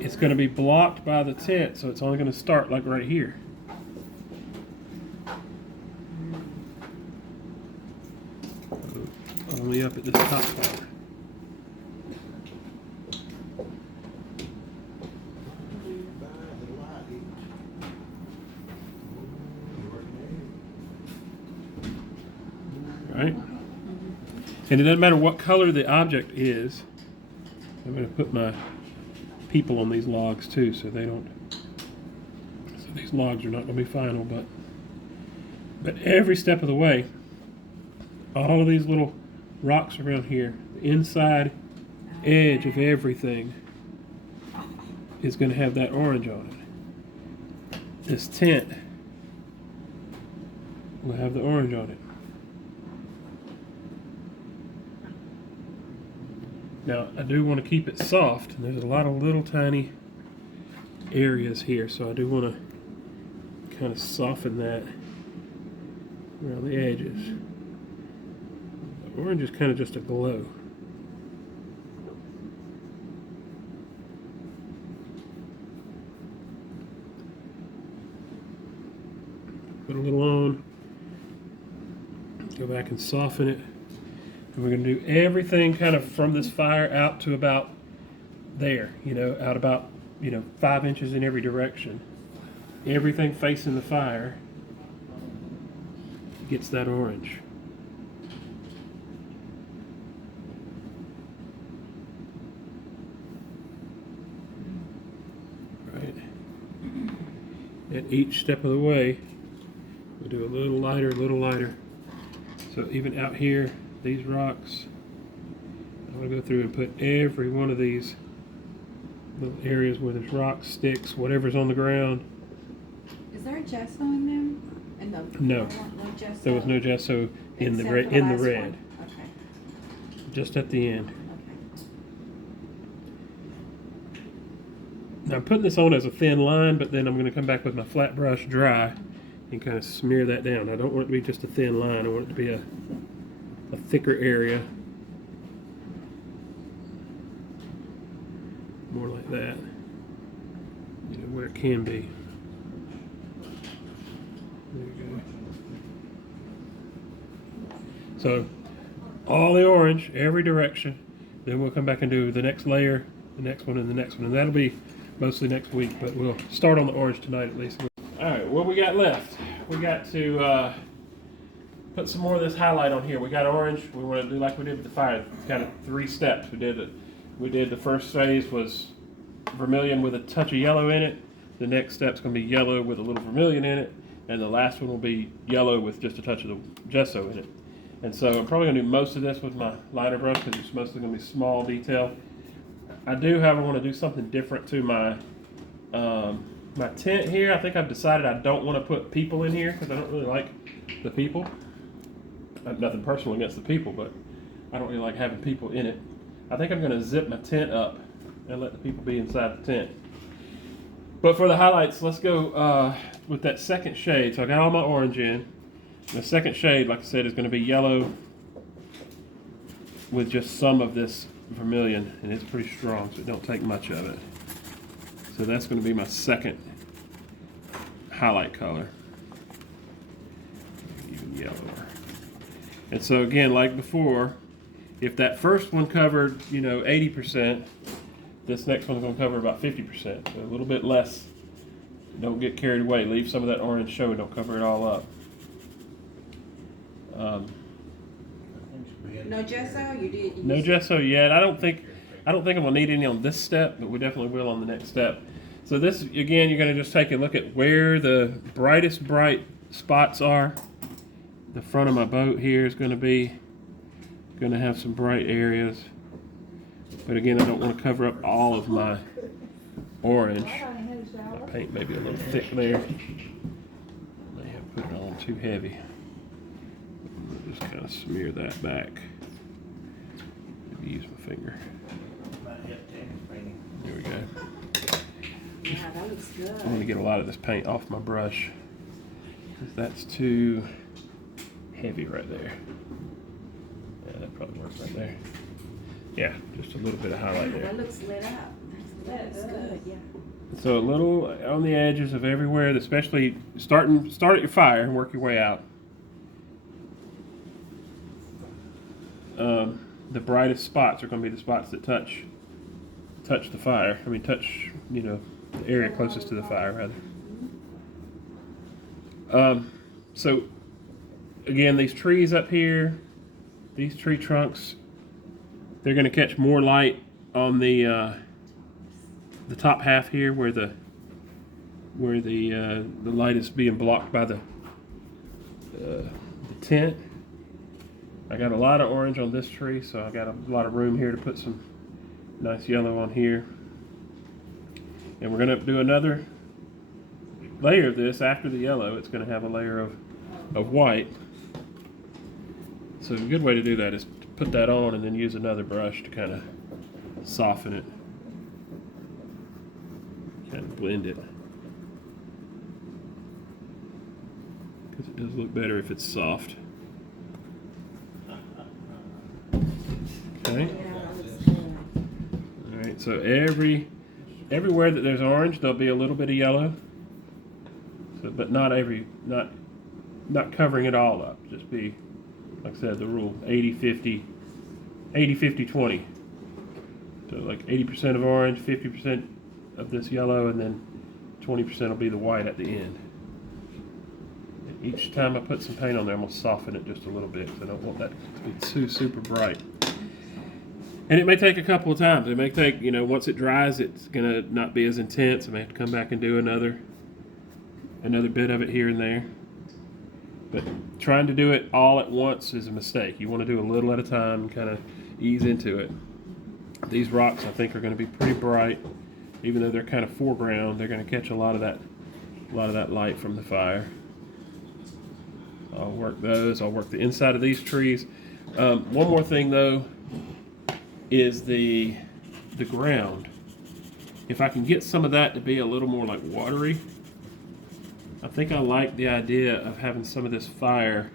it's going to be blocked by the tent, so it's only going to start like right here. Only up at this top part. Right? And it doesn't matter what color the object is. I'm going to put my people on these logs too, so they don't. So these logs are not going to be final, but every step of the way, all of these little rocks around here, the inside edge of everything is going to have that orange on it. This tent will have the orange on it. Now, I do want to keep it soft, and there's a lot of little tiny areas here, so I do want to kind of soften that around the edges. The orange is kind of just a glow. Put a little on, go back and soften it. And we're going to do everything kind of from this fire out to about there, out about, 5 inches in every direction. Everything facing the fire gets that orange. Right. At each step of the way, we'll do a little lighter. So even out here, these rocks, I'm going to go through and put every one of these little areas where there's rocks, sticks, whatever's on the ground. Is there gesso in them? No. No gesso. There was no gesso in the Except for in the last red. one. Okay. Just at the end. Okay. Now I'm putting this on as a thin line, but then I'm going to come back with my flat brush dry and kind of smear that down. I don't want it to be just a thin line. I want it to be a thicker area, more like that, where it can be. There you go. So all the orange, every direction. Then we'll come back and do the next layer, the next one, and the next one, and that'll be mostly next week. But we'll start on the orange tonight at least. All right, what we got left? We got to put some more of this highlight on here. We got orange. We want to do like we did with the fire. It's kind of 3 steps. We did the first phase was vermilion with a touch of yellow in it. The next step's going to be yellow with a little vermilion in it, and the last one will be yellow with just a touch of the gesso in it. And so I'm probably going to do most of this with my liner brush because it's mostly going to be small detail. I do, however, want to do something different to my my tent here. I think I've decided I don't want to put people in here because I don't really like the people. I have nothing personal against the people, but I don't really like having people in it. I think I'm going to zip my tent up and let the people be inside the tent. But for the highlights, let's go with that second shade. So I got all my orange in. The second shade, like I said, is going to be yellow with just some of this vermilion, and it's pretty strong, so it don't take much of it. So that's going to be my second highlight color. Even yellower. And so again, like before, if that first one covered, 80%, this next one's going to cover about 50%. So a little bit less. Don't get carried away. Leave some of that orange showing. Don't cover it all up. No gesso? No gesso yet. I don't think I'm gonna need any on this step, but we definitely will on the next step. So this, again, you're going to just take a look at where the brightest bright spots are. The front of my boat here is going to have some bright areas. But again, I don't want to cover up all of my orange. My paint may be a little thick there. I may have put it on too heavy. I'll just kind of smear that back. Maybe use my finger. There we go. Yeah, that looks good. I'm going to get a lot of this paint off my brush, because that's too heavy right there. Yeah, that probably works right there. Yeah, just a little bit of highlight there. That looks lit up. That looks good, yeah. So a little on the edges of everywhere, especially start at your fire and work your way out. The brightest spots are going to be the spots that touch the fire. I mean, touch, you know, the area closest to the fire, rather. So again, these trees up here, these tree trunks, they're going to catch more light on the top half here, where the light is being blocked by the tint. I got a lot of orange on this tree, so I got a lot of room here to put some nice yellow on here. And we're going to do another layer of this after the yellow. It's going to have a layer of white. So a good way to do that is to put that on and then use another brush to kind of soften it. Kind of blend it. Because it does look better if it's soft. Okay. Alright, so everywhere that there's orange, there'll be a little bit of yellow. So, but not covering it all up. Just be, like I said, the rule 80-50, 80-50-20. So like 80% of orange, 50% of this yellow, and then 20% will be the white at the end. And each time I put some paint on there, I'm going to soften it just a little bit, because I don't want that to be too super bright. And it may take a couple of times. It may take, you know, once it dries, it's going to not be as intense. I may have to come back and do another bit of it here and there. But trying to do it all at once is a mistake. You want to do a little at a time and kind of ease into it. These rocks, I think, are going to be pretty bright. Even though they're kind of foreground, they're going to catch a lot of that light from the fire. I'll work those. I'll work the inside of these trees. One more thing, though, is the ground. If I can get some of that to be a little more like watery, I think I like the idea of having some of this fire,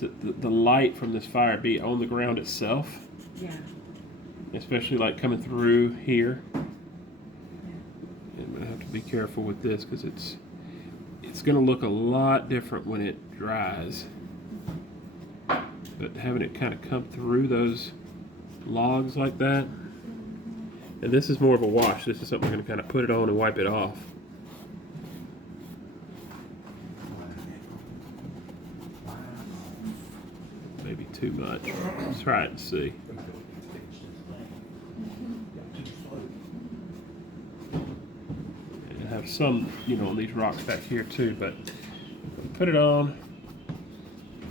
the light from this fire be on the ground itself. Yeah. Especially like coming through here. Yeah. I'm gonna have to be careful with this because it's gonna look a lot different when it dries. But having it kind of come through those logs like that, and this is more of a wash. This is something we're going to kind of put it on and wipe it off. Maybe too much. Let's try it and see. And have some, you know, on these rocks back here too, but put it on.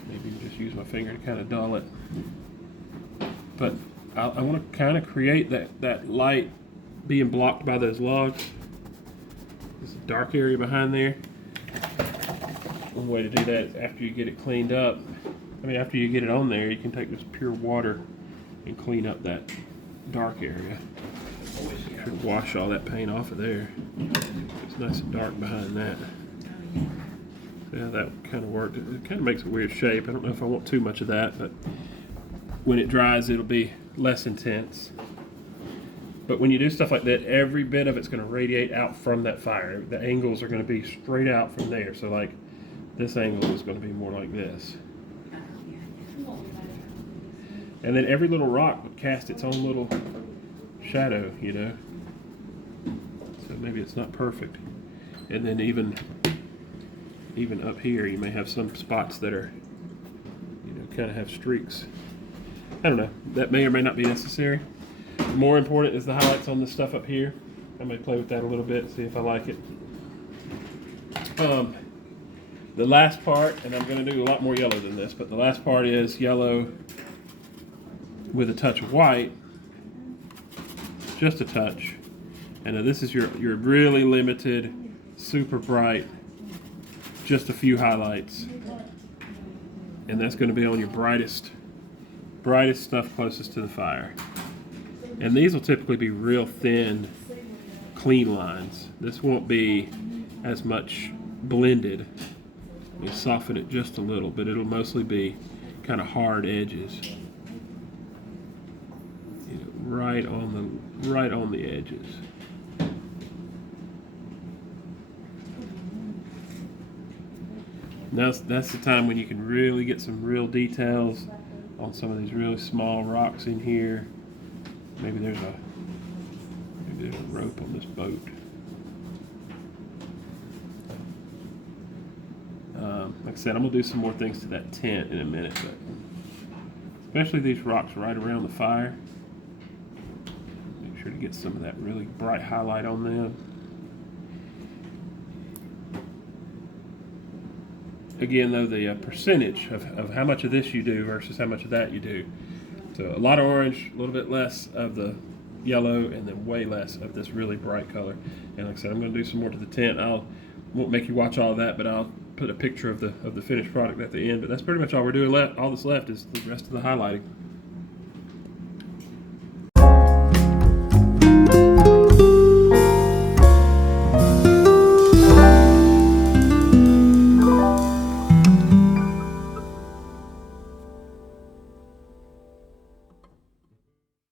Maybe just use my finger to kind of dull it. But I want to kind of create that light being blocked by those logs. There's a dark area behind there. One way to do that is after you get it cleaned up. I mean, after you get it on there, you can take this pure water and clean up that dark area. Should wash all that paint off of there. It's nice and dark behind that. So yeah, that kind of worked. It kind of makes a weird shape. I don't know if I want too much of that, but when it dries, it'll be less intense. But when you do stuff like that, every bit of it's going to radiate out from that fire. The angles are going to be straight out from there. So like this angle is going to be more like this. And then every little rock would cast its own little shadow, you know. So maybe it's not perfect. And then even up here, you may have some spots that are, you know, kind of have streaks. I don't know. That may or may not be necessary. More important is the highlights on the stuff up here. I may play with that a little bit and see if I like it. The last part, and I'm going to do a lot more yellow than this, but the last part is yellow with a touch of white, just a touch. And now this is your really limited, super bright, just a few highlights. And that's going to be on your brightest stuff closest to the fire. And these will typically be real thin, clean lines. This won't be as much blended. You soften it just a little, but it'll mostly be kind of hard edges. You know, right on the edges. Now that's the time when you can really get some real details on some of these really small rocks in here. Maybe there's a rope on this boat. Like I said, I'm gonna do some more things to that tent in a minute, but especially these rocks right around the fire. Make sure to get some of that really bright highlight on them. Again, though, the percentage of how much of this you do versus how much of that you do. So a lot of orange, a little bit less of the yellow, and then way less of this really bright color. And like I said, I'm going to do some more to the tent. Won't make you watch all that, but I'll put a picture of the finished product at the end. But that's pretty much all we're doing left. All that's left is the rest of the highlighting.